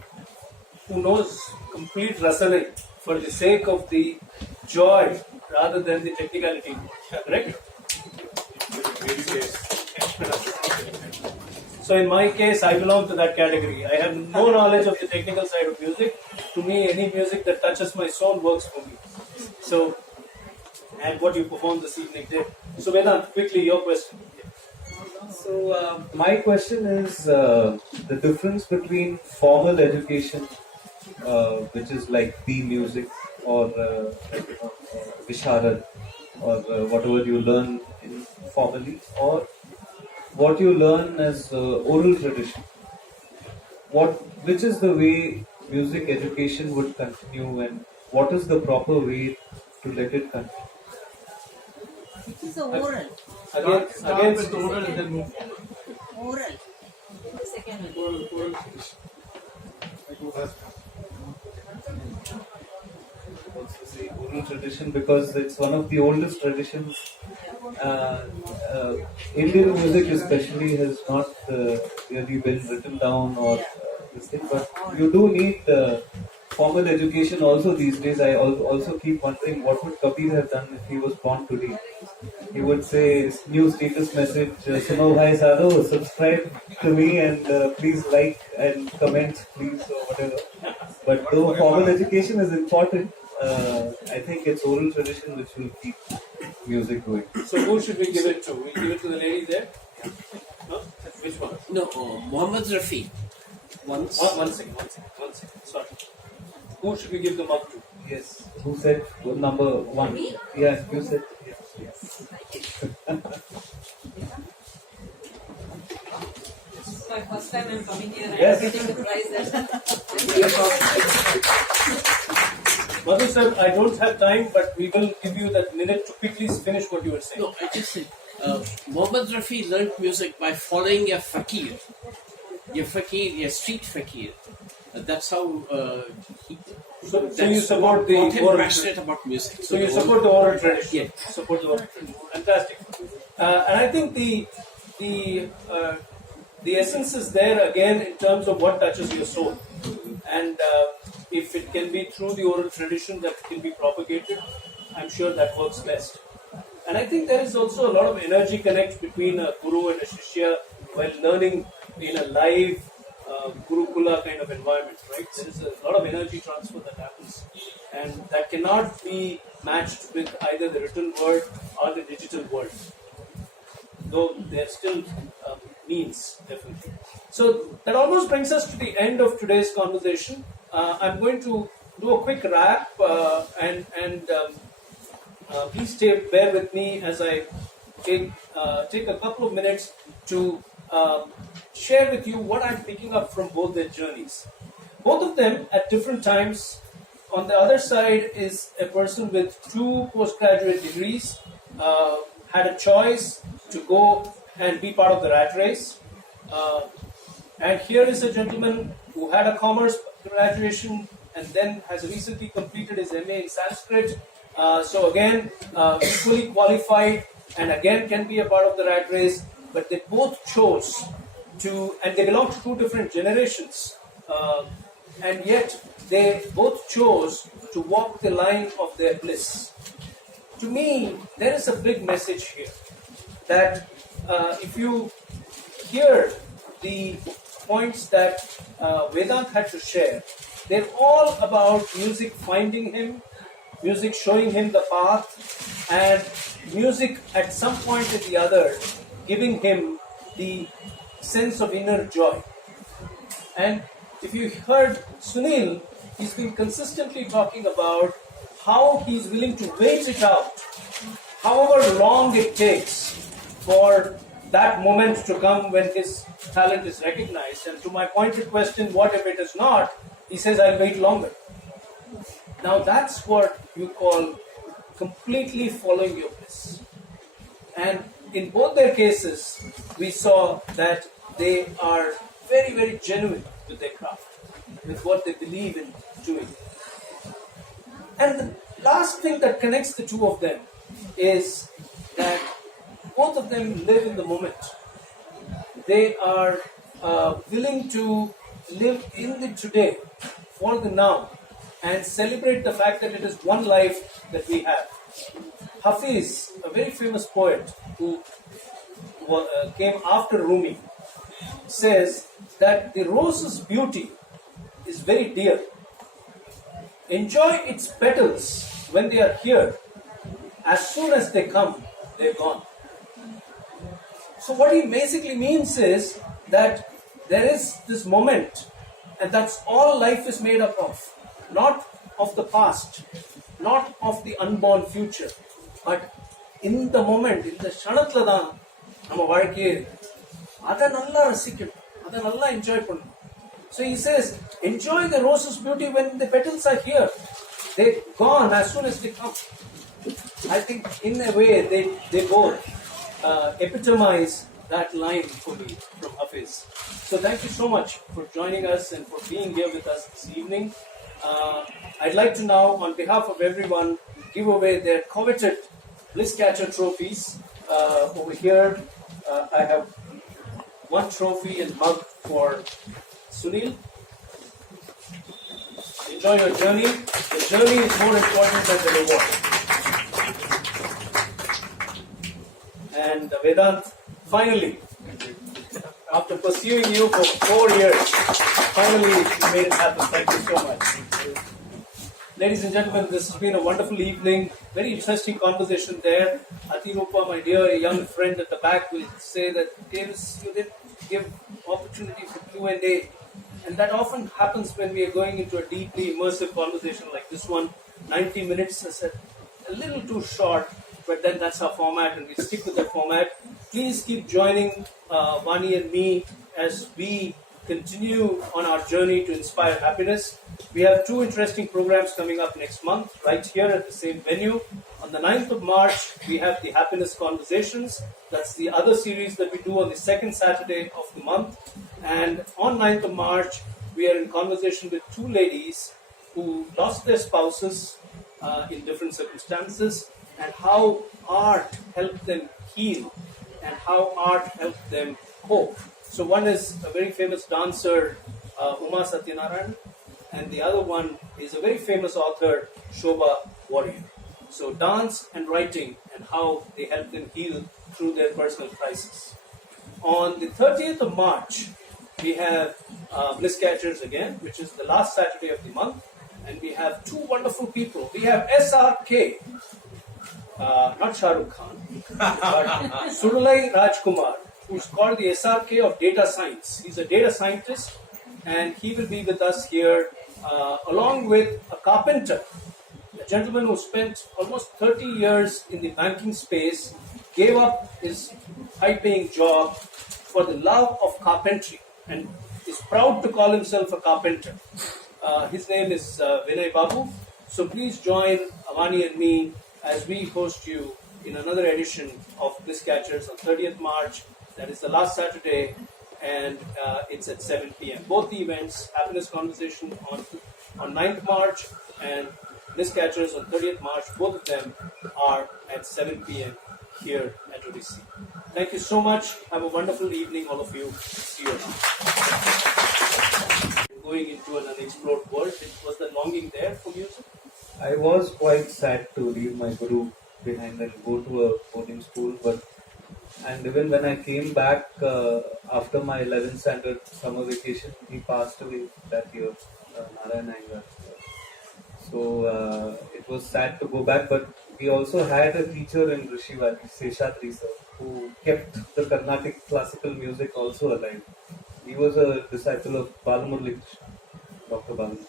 who knows complete Rasalai for the sake of the joy rather than the technicality. Correct? So in my case, I belong to that category. I have no knowledge of the technical side of music. To me, any music that touches my soul works for me. So, and what you performed this evening did. So Vedant, quickly, your question. So my question is the difference between formal education, which is like B music, or Visharad, or whatever you learn formally, or what you learn as oral tradition. Which is the way music education would continue, and what is the proper way to let it continue? It is oral. Again, with oral and then move forward. Oral. The second one. Oral finish. I go first. Also say oral tradition because it's one of the oldest traditions. Indian music especially has not really been written down or this thing, but you do need formal education also these days. I also keep wondering what would Kabir have done if he was born today. He would say, new status message, Suno Bhai Sado, subscribe to me and please like and comment please or whatever. But though formal education is important, I think it's oral tradition which will keep music going. So who should we give it to? We give it to the lady there? No? Which one? No, Mohammed Rafi. Once. One second. Sorry. Who should we give the mug to? Yes. Who said number one? Me? Yeah, you said. Yes. This is my first time I'm coming here and Yes. getting the prize. Madhu sir, I don't have time, but we will give you that minute to quickly finish what you were saying. No, I just said, Mohammed Rafi learnt music by following a fakir. Your street fakir. That's how he. So that's you support the got him oral passionate about music. So you support the oral tradition. Yeah. Support the oral tradition. Fantastic. And I think the essence is there again in terms of what touches your soul. And if it can be through the oral tradition that can be propagated, I'm sure that works best. And I think there is also a lot of energy connect between a guru and a shishya while learning in a live Gurukula kind of environment, right? There is a lot of energy transfer that happens, and that cannot be matched with either the written word or the digital word, though there still means, definitely. So that almost brings us to the end of today's conversation. I'm going to do a quick wrap, and please bear with me as I take a couple of minutes to share with you what I'm picking up from both their journeys. Both of them at different times. On the other side is a person with 2 postgraduate degrees, had a choice to go and be part of the rat race. And here is a gentleman who had a commerce graduation and then has recently completed his MA in Sanskrit. So again, equally qualified and again can be a part of the rat race, but they both chose to, and they belong to 2 different generations, and yet they both chose to walk the line of their bliss. To me, there is a big message here that if you hear the points that Vedant had to share, they're all about music finding him, music showing him the path, and music at some point or the other giving him the sense of inner joy. And if you heard Sunil, he's been consistently talking about how he's willing to wait it out, however long it takes for that moment to come when his talent is recognized. And to my pointed question, what if it is not? He says, I'll wait longer. Now that's what you call completely following your bliss. And in both their cases, we saw that they are very, very genuine with their craft, with what they believe in doing. And the last thing that connects the 2 of them is that both of them live in the moment. They are willing to live in the today, for the now, and celebrate the fact that it is one life that we have. Hafiz, a very famous poet who came after Rumi, says that the rose's beauty is very dear. Enjoy its petals when they are here. As soon as they come, they're gone. So what he basically means is that there is this moment, and that's all life is made up of. Not of the past, not of the unborn future, but in the moment, in the Shanatlada, nama vazhkey, adha nalla rasikkanum, adha nalla enjoy pannum. So he says, enjoy the rose's beauty when the petals are here. They're gone as soon as they come. I think in a way they both epitomize that line for me from Hafiz. So thank you so much for joining us and for being here with us this evening. I'd like to now, on behalf of everyone, give away their coveted Bliss Catcher trophies. Over here, I have one trophy and mug for Sunil. Enjoy your journey. The journey is more important than the reward. And Vedant, finally, after pursuing you for 4 years, finally you made it happen. Thank you so much. Ladies and gentlemen, this has been a wonderful evening. Very interesting conversation there. Atirupa, my dear young friend at the back, will say that Davis, you didn't give opportunity for Q&A. And that often happens when we are going into a deeply immersive conversation like this one. 90 minutes is a little too short, but then that's our format and we stick with that format. Please keep joining Vani and me as we continue on our journey to inspire happiness. We have 2 interesting programs coming up next month, right here at the same venue. On the 9th of March, we have the Happiness Conversations. That's the other series that we do on the second Saturday of the month. And on 9th of March, we are in conversation with 2 ladies who lost their spouses in different circumstances, and how art helped them heal and how art helped them cope. So one is a very famous dancer, Uma Satyanarayan, and the other one is a very famous author, Shobha Warrior. So dance and writing and how they help them heal through their personal crisis. On the 30th of March, we have Bliss Catchers again, which is the last Saturday of the month, and we have 2 wonderful people. We have SRK, not Shah Rukh Khan, but Surulai Rajkumar, who's called the SRK of data science. He's a data scientist, and he will be with us here along with a carpenter, a gentleman who spent almost 30 years in the banking space, gave up his high-paying job for the love of carpentry and is proud to call himself a carpenter. His name is Vinay Babu. So please join Avani and me as we host you in another edition of Bliss Catchers on 30th March. That is the last Saturday, and it's at 7 p.m. Both the events, Happiness Conversation on 9th March and Bliss Catchers on 30th March, both of them are at 7 p.m. here at Odyssey. Thank you so much. Have a wonderful evening, all of you. See you around. Going into an unexplored world, was the longing there for music? I was quite sad to leave my guru behind and go to a boarding school, and even when I came back after my 11th standard summer vacation, he passed away that year, Narayan Iyengar. So it was sad to go back, but we also had a teacher in Rishi Valley, Seshadri sir, who kept the Carnatic classical music also alive. He was a disciple of Balamurali Krishna, Dr. Balamurali.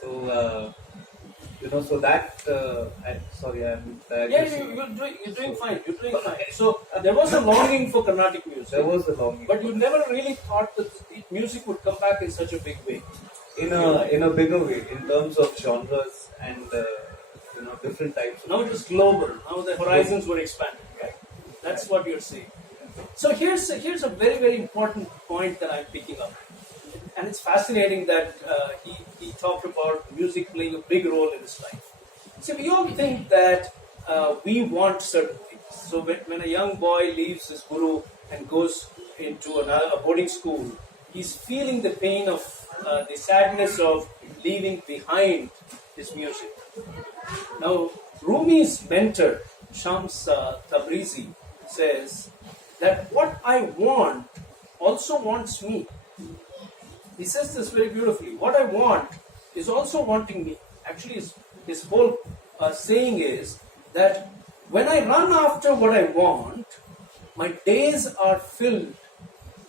So, so that, You're doing fine. So there was a longing for Carnatic music. There was a longing. But you never really thought that music would come back in such a big way. In a bigger way, in terms of genres and different types. Now it is global. Now the horizons were expanded. Right? That's what you're saying. So here's a very, very important point that I'm picking up. And it's fascinating that he talked about music playing a big role in his life. So we all think that we want certain things. So when a young boy leaves his guru and goes into a boarding school, he's feeling the pain of the sadness of leaving behind his music. Now, Rumi's mentor, Shams Tabrizi, says that what I want also wants me. He says this very beautifully. What I want is also wanting me. Actually, his whole saying is that when I run after what I want, my days are filled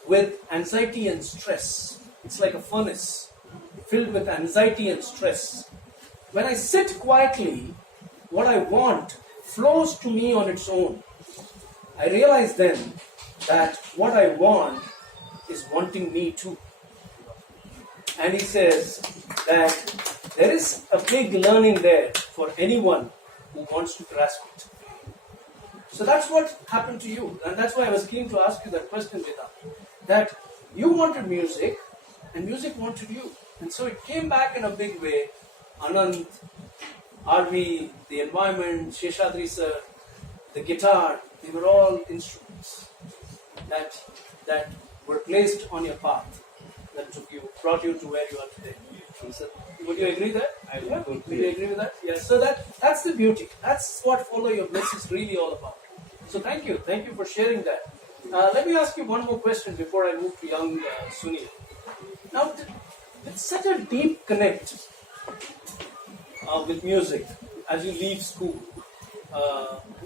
with anxiety and stress. It's like a furnace filled with anxiety and stress. When I sit quietly, what I want flows to me on its own. I realize then that what I want is wanting me too. And he says that there is a big learning there for anyone who wants to grasp it. So that's what happened to you, and that's why I was keen to ask you that question, Vedant. That you wanted music, and music wanted you, and so it came back in a big way. Anand, RV, the environment, Sheshadri sir, the guitar, they were all instruments that were placed on your path, that took you, brought you to where you are today. So, would you agree that? Would you agree with that? Yes. So that's the beauty. That's what Follow Your Bliss is really all about. So thank you for sharing that. Let me ask you one more question before I move to young Sunil. Now, with such a deep connect with music as you leave school,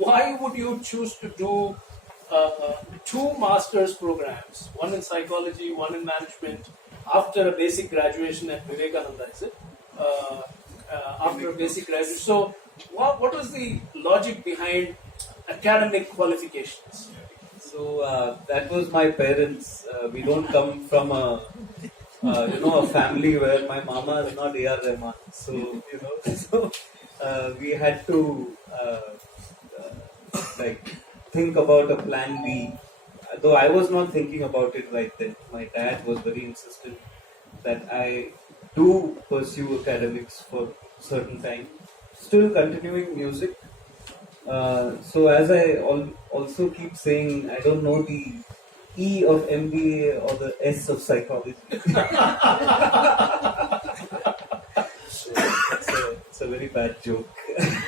why would you choose to do 2 master's programs, one in psychology, one in management, after a basic graduation at Vivekananda, is it? After a basic graduation. So, what was the logic behind academic qualifications? So that was my parents. We don't come from a a family where my mama is not A.R. Rahman. So so we had to think about a plan B. Though I was not thinking about it right then. My dad was very insistent that I do pursue academics for certain time. Still continuing music. So as I also keep saying, I don't know the E of MBA or the S of psychology. It's a very bad joke.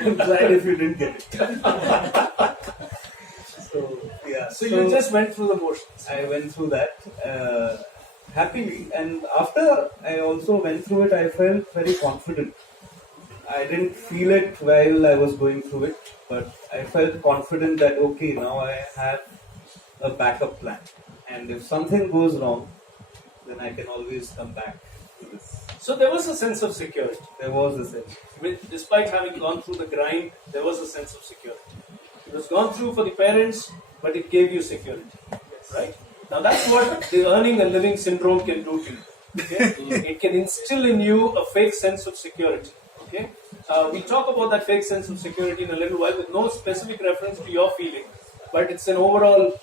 I'm glad if you didn't get it. So You just went through the motions. I went through that happily, and after I also went through it, I felt very confident. I didn't feel it while I was going through it, but I felt confident that okay, now I have a backup plan, and if something goes wrong, then I can always come back to this. So there was a sense of security. There was a sense. Despite having gone through the grind, there was a sense of security. It was gone through for the parents, but it gave you security. Right? Now that's what the earning a living syndrome can do to you. Okay? It can instill in you a fake sense of security. Okay? We'll talk about that fake sense of security in a little while with no specific reference to your feeling, but it's an overall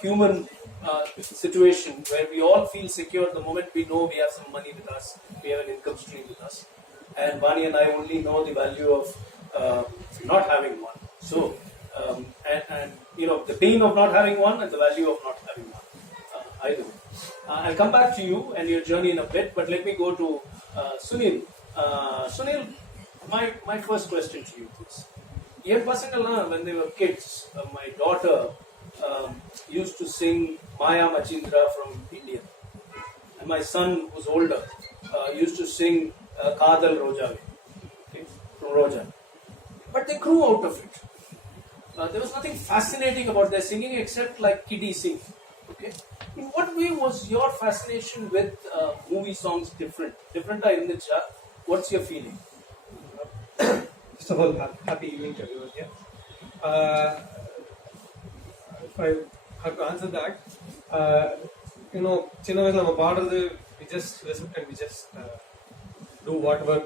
human situation where we all feel secure the moment we know we have some money with us, we have an income stream with us. And Vani and I only know the value of not having one. So, the pain of not having one and the value of not having one. I do. I'll come back to you and your journey in a bit, but let me go to Sunil. Sunil, my first question to you is, when they were kids, my daughter used to sing Maya Machindra from India. And my son, who's older, used to sing Kadal Rojave, from Roja. But they grew out of it. There was nothing fascinating about their singing except like kiddie sing. Okay? In what way was your fascination with movie songs different? Different in the chat. What's your feeling? First of all, happy evening to everyone here. If I have to answer that, சின்ன வயசுல நம்ம பாடுறது, we just listen and we just do whatever.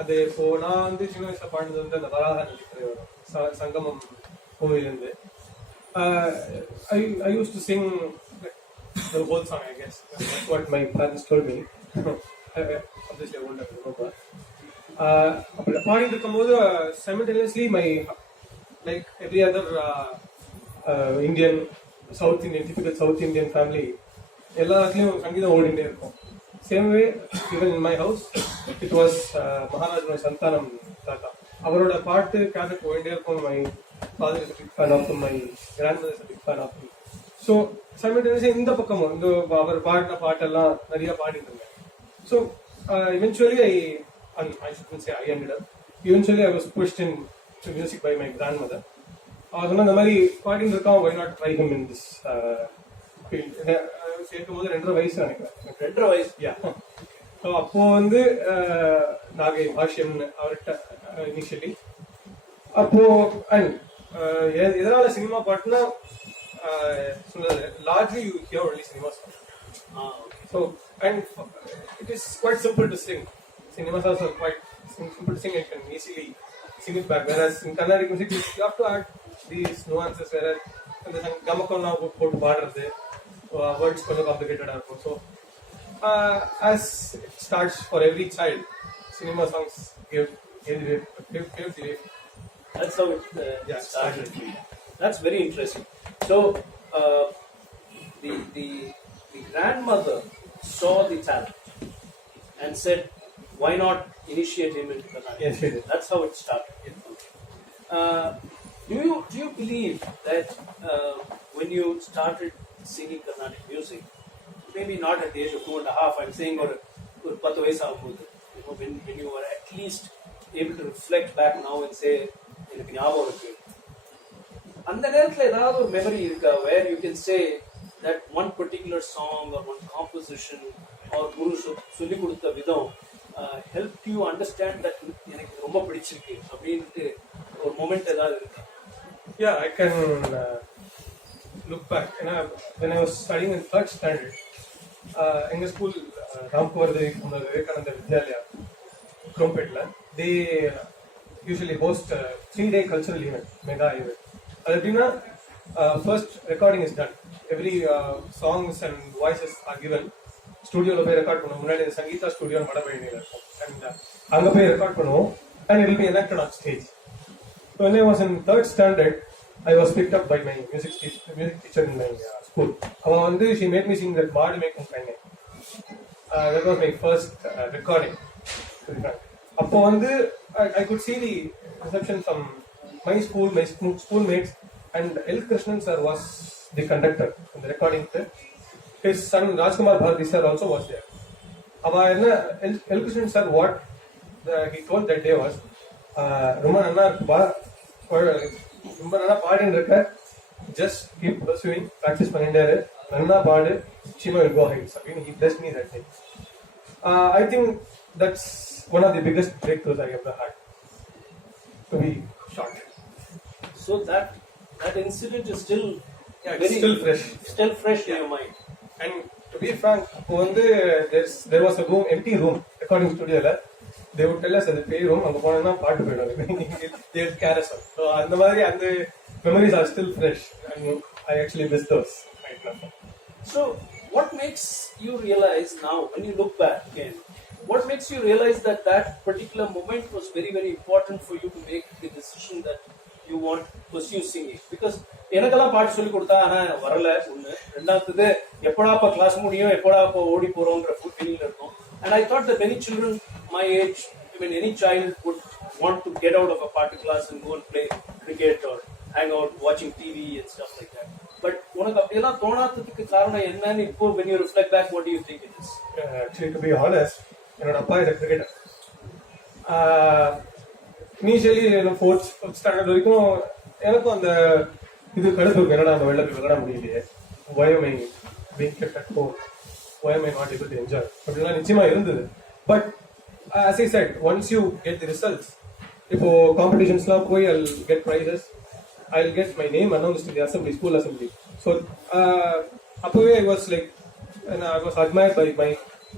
அது இப்போ நான் வந்து சின்ன வயசுல பாடுறது வந்து அந்த வராக நதி சங்கமம் கோவிலிருந்து. I used to sing the whole song, I guess. That's what my parents told me. Obviously, I won't have to remember. அப்படி பாடிட்டு இருக்கும்போது simultaneously my, like every other Indian, South Indian, typical South Indian family, எல்லாத்துலேயும் சங்கீதம் ஓடிட்டே இருக்கும். Same way, even in my house, it was Maharaj Santanam Tata. அவரோட பாட்டு cassette போயிட்டே இருக்கும். My father is a big fan of him, my grandmother is a big fan of him. So, simultaneously இந்த பக்கமும் இந்த அவர் பாடின பாட்டெல்லாம் நிறைய பாடிட்டு இருந்தேன். So, eventually I shouldn't say I ended up. Eventually I was pushed into music by my grandmother. அவர் சொன்ன இந்த மாதிரி பாடிட்டு இருக்கான், why not try him in this field. சேர்க்கும்போது 2.5 வயசு நினைக்கிறேன். 2.5 வயசு. யா. ஸோ அப்போ வந்து நாகை பாஷ்யம்னு அவர்கிட்ட இனிஷியலி. அப்போ அண்ட் எதனால சினிமா பாட்டுனா சொன்னது largely you hear only cinema song. So and it is quite simple to sing. Cinema songs are quite simple to sing. You can easily sing it back. Whereas in Carnatic music, you have to add these nuances where இந்த கமக்கம்லாம் போட்டு பாடுறது words கொஞ்சம் காம்ப்ளிகேட்டடாக இருக்கும். So as it starts for every child, cinema songs give the way. That's how it started. That's very interesting. So the grandmother saw the talent and said, "Why not initiate him into Karnataka?" Yes, she did. That's how it started. Do you believe that when you started singing Carnatic music, maybe not at the age of 2.5, I'm saying, or 10 வயசு ஆகும்போது, when you were at least able to reflect back now and say, எனக்கு ஞாபகம் இருக்கு, அந்த நேரத்தில் ஏதாவது ஒரு memory இருக்கா where you can say that one particular song or one composition or குரு சொல்லி கொடுத்த விதம் helped you understand that எனக்கு ரொம்ப பிடிச்சிருக்கு அப்படின்ட்டு ஒரு மொமெண்ட் ஏதாவது இருக்கா? Yeah, I can look back. When I was studying in 3rd standard, in the school, Ramkuvar Vivekananda Vidyalaya, Krompetla, they usually host a 3-day cultural event, mega event. Adapina, first recording is done. Every songs and voices are given. Studio lo pay record பண்ணுவோம். முன்னாடி Sangeetha studio மடபழனியில இருக்கும். And அங்க போய் record பண்ணுவோம். And it will be enacted on stage. So when I was in 3rd standard, I was picked up by my music teacher in my school. She made me sing that Baad Mein Kum Kaine. That was my first recording. I could see the reception from my school, my schoolmates, and L. Krishnan sir was the conductor in the recording. His son Rajkumar Bharati sir also was there. L. Krishnan sir, what he told that day was, ரொம்ப நல்லா இருக்குப்பா, ரொம்ப நல்லா பாடின்னு இருக்க, just keep pursuing, practice பண்ணிட்டே இரு, நல்லா பாடு, நிச்சயமா will go heights. He blessed me that day. I think that's one of the biggest breakthroughs I ever had, to be short. So that incident is still still fresh in your mind. And to be frank, there was a room, empty room, recording studio. They would tell us at the pay room, அங்க போனா பாட்டு போயிடும். They would carry us. So அந்த memories are still fresh, and I actually miss those right now. So what makes you realize now, when you look back again, what makes you realize that particular moment was very, very important for you to make the decision that you want to pursue singing? Because எனக்கெல்லாம் பாட்டு சொல்லி கொடுத்தா ஆனா வரல ஒண்ணு, ரெண்டாவது எப்படா அப்ப கிளாஸ் முடியும், எப்படா அப்ப ஓடி போறோம்ன்ற ஃபீலிங்ல இருக்கும். And I thought that many children my age, any child would want to get out of a party class and go and play cricket or hang out watching TV and stuff like that. But உனக்கு அப்படியெல்லாம் தோணாததுக்கு காரணம் என்னன்னு இப்போ when you reflect back, what do you think it is? Actually, to be honest, என்னோட அப்பா is a cricketer. Initially, 4th standard வரைக்கும் எனக்கும் அந்த இது கடுப்பு இருக்கு, என்னடா நம்ம வெளில போய் விளையாட முடியலையே, why am I being kept at home, why am I not able to enjoy, அப்படிலாம் நிச்சயமா இருந்தது. But as I said, once you get the results, இப்போ competitionsலாம் போய் I'll get prizes, I'll get my name announced in the assembly, school assembly. So அப்பவே I was like, and I was admired by my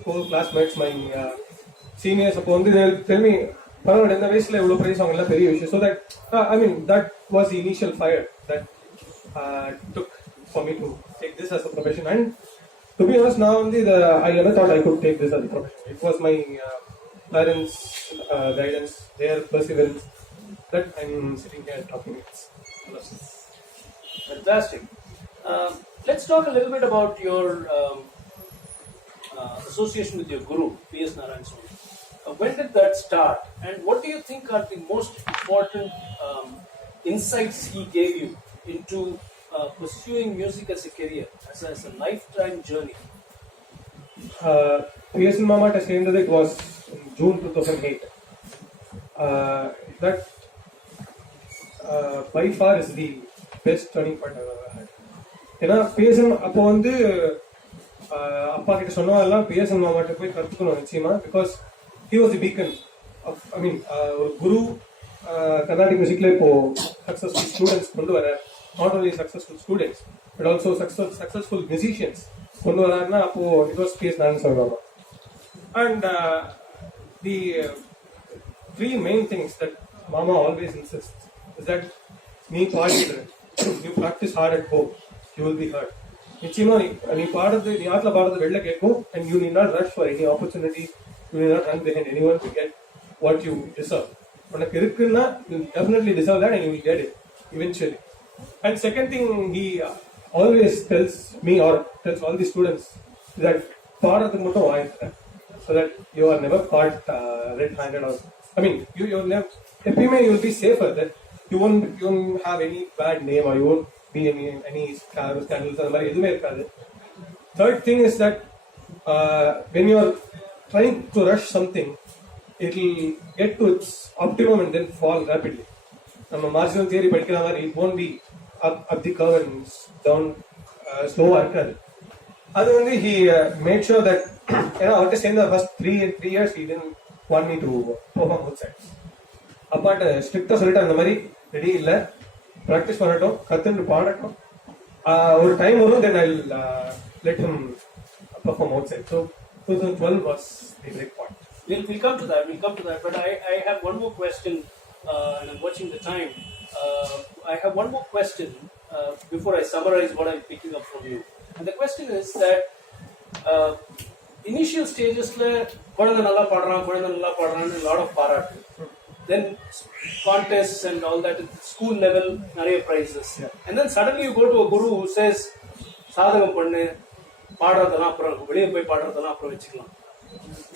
co-classmates, my seniors. அப்போ they'll tell me, பரவாயில்ல இந்த வயசுல இவ்வளவு price வாங்கலாம் பெரிய விஷயம். So that that was the initial fire that took for me to take this as a profession. And to be honest, now I never thought I could take this as a profession. It was my parents' guidance, their perseverance, that I'm sitting here talking. It's Fantastic. Let's talk a little bit about your association with your guru, P.S. Narayan Swami. When did that start, and what do you think are the most important insights he gave you into pursuing music as a career, as a lifetime journey? P.S. Mama came to it was in June 2008. That by far is the best turning point I've ever had. ஏன்னா BSN அப்போ அப்பா கிட்ட சொன்னதெல்லாம் BSN மாமாட்ட போய் கற்றுக்கணும் நிச்சயமா. Because he was the beacon of, ஒரு குரு கர்நாடிக் மியூசிக்ல இப்போ சக்சஸ்ஃபுல் ஸ்டூடெண்ட்ஸ் கொண்டு வர, not only successful students but also successful musicians கொண்டு வராருன்னா அப்போ it was P.S. Narayan Swami. And the three main things that Mama always insists is that நீ பாடிக்கிற, you practice hard at home, you will be heard. நிச்சயமா நீ பாடுறது, நீ ஆத்துல பாடுறது வெளில கேட்கும். And you need not rush for any opportunity, you need not run behind anyone to get what you deserve. உனக்கு இருக்குன்னா you definitely deserve that and you will get it eventually. And second thing he always tells me or tells all the students that பாடுறதுக்கு மட்டும் வாங்கிக்கிறேன், so that you are never caught red-handed or I mean you'll never, எப்பயுமே you will be safer, that you won't have any bad name or you won't be any scandals அந்த மாதிரி எதுவுமே இருக்காது. Third thing is that when you are trying to rush something, it will get to its optimum and then fall rapidly. நம்ம marginal theory படிக்கிற மாதிரி it won't be up the curve and down slow இருக்காது. அது வந்து he made sure that ஏன்னா அவர்கிட்ட சேர்ந்த first 3 years he didn't want me to perform outside. அப்பாட்ட ஸ்ட்ரிக்டா சொல்லிட்டு அந்த மாதிரி ரெடி இல்லை, ப்ராக்டிஸ் பண்ணட்டும், கத்துட்டு பாடட்டும், ஒரு டைம் வரும், then I'll let him perform outside. So 2012 was the break point. We'll come to that. But I have one more question, and I'm watching the time. I have one more question before I summarize what I'm picking up from you. And the question is that initial stages குழந்தை நல்லா பாடுறான்னு a lot of பாராட்டு. Then contests and all that, school level, நிறைய prizes. And then suddenly you go to a guru who says, சாதகம் பண்ணு, பாடுறதெல்லாம் அப்புறம் வெளியே போய் பாடுறதெல்லாம் அப்புறம் வச்சுக்கலாம்.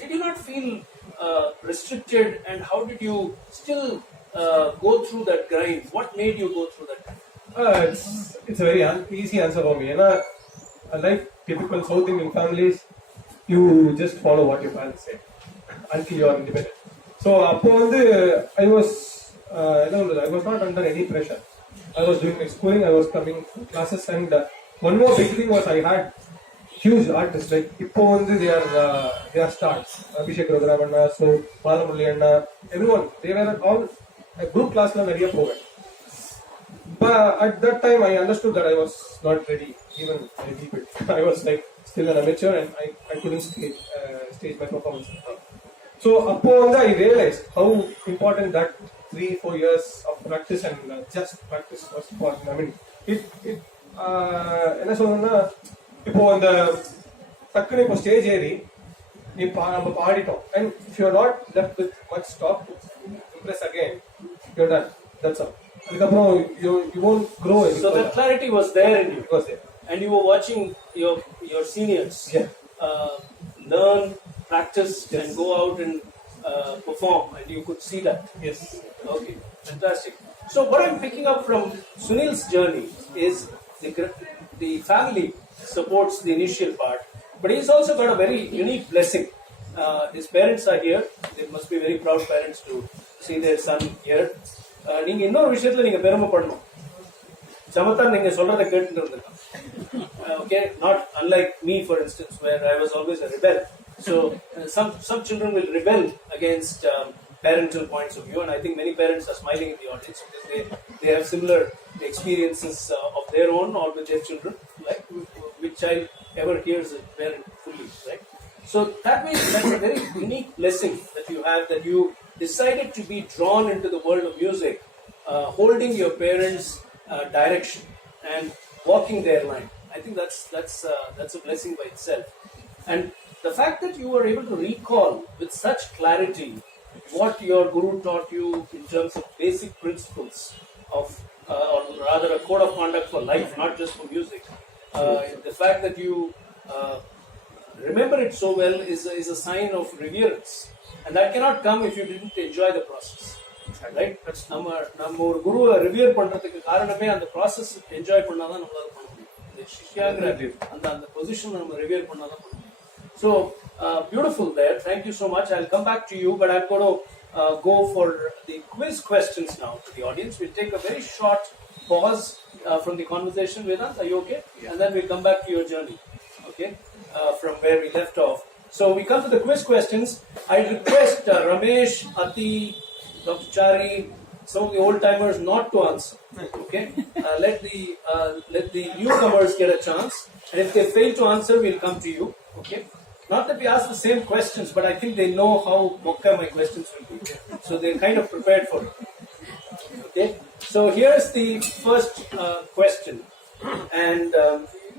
Did you not feel restricted, and how did you still go through that grind? What made you go through that grind? It's a very easy answer for me. Like typical South Indian families, you just follow what your parents say until you are independent. So அப்போ வந்து I was not under any pressure. I was doing my schooling, I was coming classes, and one more big thing was I had huge artists, like இப்போ வந்து they are stars. Abhishek Raghunavan, so Balamurali Anna, everyone, they were all a group class la nariya poven. But at that time I understood that I was not ready even a little bit. I was like still an amateur and I couldn't stage my performance. So appo வந்து I realized how important that 3-4 years of practice and just practice was for me. I mean it என்ன சொல்றேன்னா, இப்போ அந்த டக்குனு இப்போ stage ஏறி நம்ம பாடிட்டோம், and if you are not left with much stock to impress again, you're done. That's all. அதுக்கப்புறம் you won't grow. So that clarity was there in you. It was there. And you were watching your seniors learn, practice, and go out and perform, and you could see that. Yes. Okay, fantastic. So what I'm picking up from Sunil's journey is the family supports the initial part, but he's also got a very unique blessing. His parents are here. They must be very proud parents to see their son here. நீங்க இன்னொரு விஷயத்துல நீங்க பெருமைப்படணும். சமத்தா நீங்க சொல்றதை கேட்டுட்டு இருந்திருக்கான். Okay, not unlike me, for instance, where I was always a rebel. So some children will rebel against parental points of view, and I think many parents are smiling in the audience because they have similar experiences of their own or with their children. Like which child ever hears a parent fully, right? So that way, that's a very unique blessing that you have, that you decided to be drawn into the world of music, holding your parents' direction and walking their line. I think that's a blessing by itself. And the fact that you were able to recall with such clarity what your guru taught you in terms of basic principles of, or rather a code of conduct for life, not just for music. The fact that you remember it so well is a sign of reverence, and that cannot come if you didn't enjoy the process. Right? நம்ம ஒரு குருவை ரிவியர் பண்றதுக்கு காரணமே அந்த process enjoy பண்ணாதான் நம்மளால பண்ண முடியும். இந்த சிஷ்யாங்கிற அந்த பொசிஷன் நம்ம ரிவியர் பண்ணாதான் பண்ண முடியும். So beautiful there. Thank you so much. I'll come back to you, but I'm going to go for the quiz questions now to the audience. We'll take a very short pause from the conversation with us. Are you okay? Yeah. And then we'll come back to your journey. Okay, from where we left off. So we come to the quiz questions. I request Ramesh, Ati, Dr. Chari, some of the old timers not to answer. Okay, let the newcomers get a chance, and if they fail to answer, we'll come to you. Okay. Not that we ask the same questions, but I think they know how mokka my questions will be. So they're kind of prepared for it. Okay. So here's the first question, and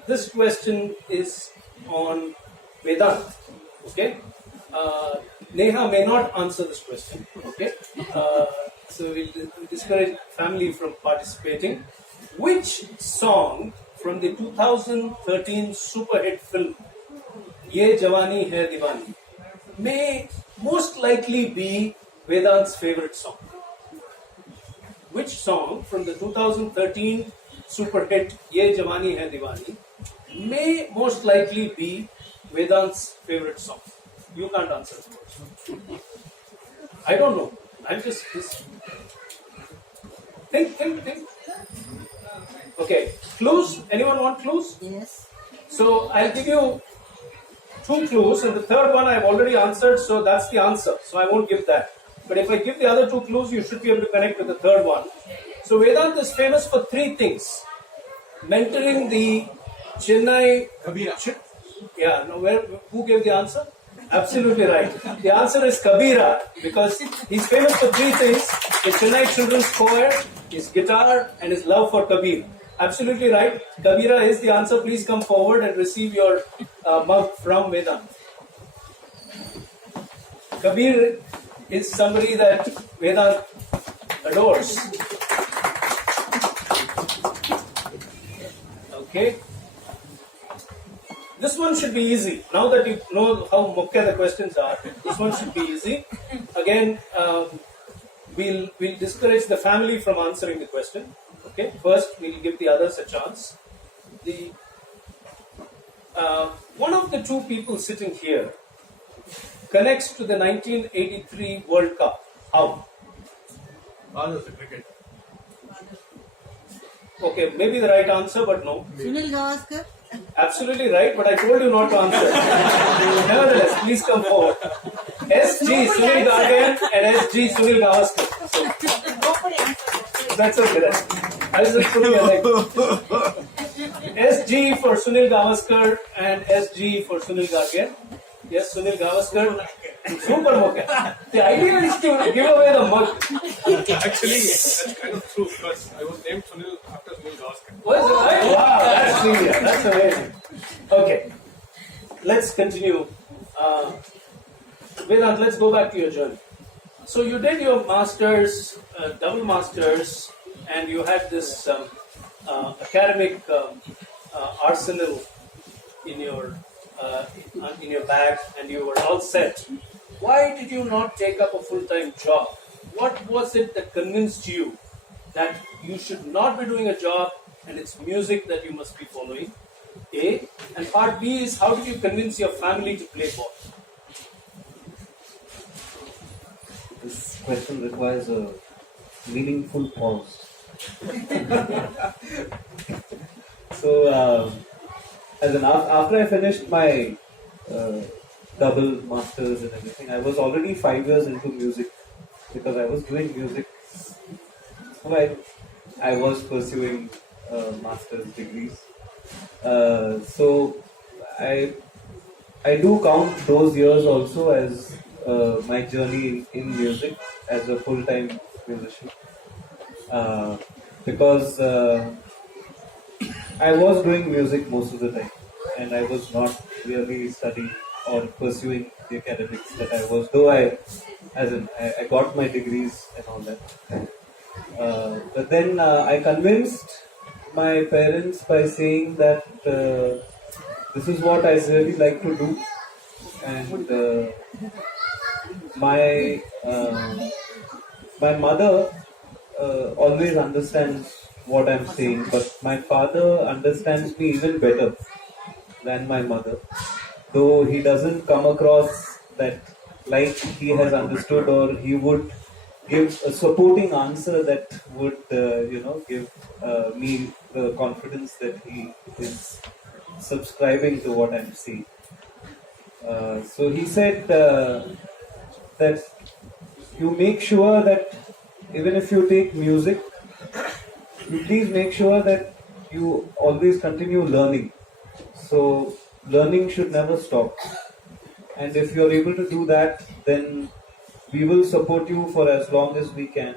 this question is on Vedant. Okay, Neha may not answer this question. Okay, so we'll discourage family from participating. Which song from the 2013 super hit film Ye Jawani Hai Diwani may most likely be Vedant's favorite song? Which song from the 2013 super hit Ye Jawani Hai Diwani may most likely be Vedant's favorite song? You can't answer, of course. I don't know. I'm just think. Okay, clues? Anyone want clues? Yes. So I'll give you 2 clues, and the third one I've already answered, so that's the answer. So I won't give that. But if I give the other 2 clues, you should be able to connect with the third one. So Vedant is famous for 3 things: mentoring the Chennai. Kabira. Yeah, no, who gave the answer? Absolutely right. The answer is Kabira, because he's famous for 3 things: the Chennai Children's Choir, his guitar, and his love for Kabir. Absolutely right. Kabira is the answer. Please come forward and receive your mug from Vedant. Kabir is somebody that Vedant adores. Okay. This one should be easy. Now that you know how mukhya the questions are, this one should be easy. Again, we'll discourage the family from answering the question. Okay. First, we'll give the others a chance. One of the 2 people sitting here connects to the 1983 World Cup. How? Father's a cricket. Okay, maybe the right answer, but no. Sunil Gavaskar. Absolutely right, but I told you not to answer. Nevertheless, please come forward. SG Sunil Gavaskar and SG Sunil Gavaskar. That's okay. I was just putting it like SG for Sunil Gavaskar and SG for Sunil Gavaskar. Yes, Sunil Gavaskar. Super mokya. The idea is to give away the mug. Actually, that's kind of true because I was named Sunil after Sunil Gavaskar. Was it right? Wow, that's brilliant. That's amazing. Okay, let's continue. Vedant, let's go back to your journey. So you did your masters, double masters, and you had this academic arsenal in your bag, and you were all set. Why did you not take up a full-time job? What was it that convinced you that you should not be doing a job and it's music that you must be following? A. And part B is, how did you convince your family to play ball? This question requires a meaningful pause. So, after I finished my double masters and everything, I was already 5 years into music because I was doing music. So I was pursuing master's degrees. So I do count those years also as my journey in music as a full-time musician, because I was doing music most of the time and I was not really studying or pursuing the academics that I was, though I got my degrees and all that. But then I convinced my parents by saying that this is what I really like to do, and my mother always understands what I'm saying, but my father understands me even better than my mother, though he doesn't come across that like he has understood, or he would give a supporting answer that would give me the confidence that he is subscribing to what I'm saying. So he said that you make sure that even if you take music, you please make sure that you always continue learning. So learning should never stop. And if you're able to do that, then we will support you for as long as we can.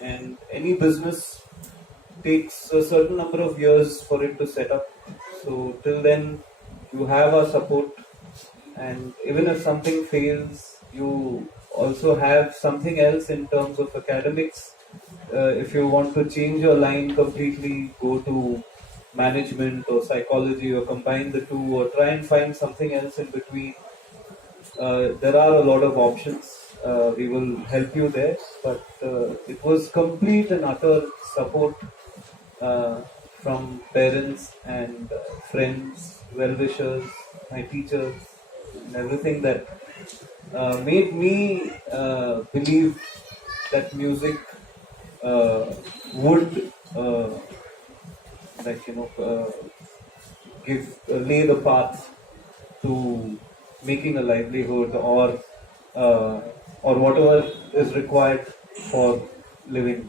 And any business takes a certain number of years for it to set up. So till then, you have our support, and even if something fails, you also have something else in terms of academics. If you want to change your line completely, go to management or psychology, or combine the two, or try and find something else in between. There are a lot of options. We will help you there, but it was complete and utter support from parents and friends, well-wishers, my teachers, and everything that made me believe that music would lay the path to making a livelihood, or whatever is required for living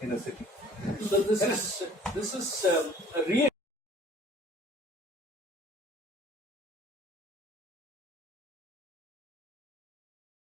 in a city. So this is a real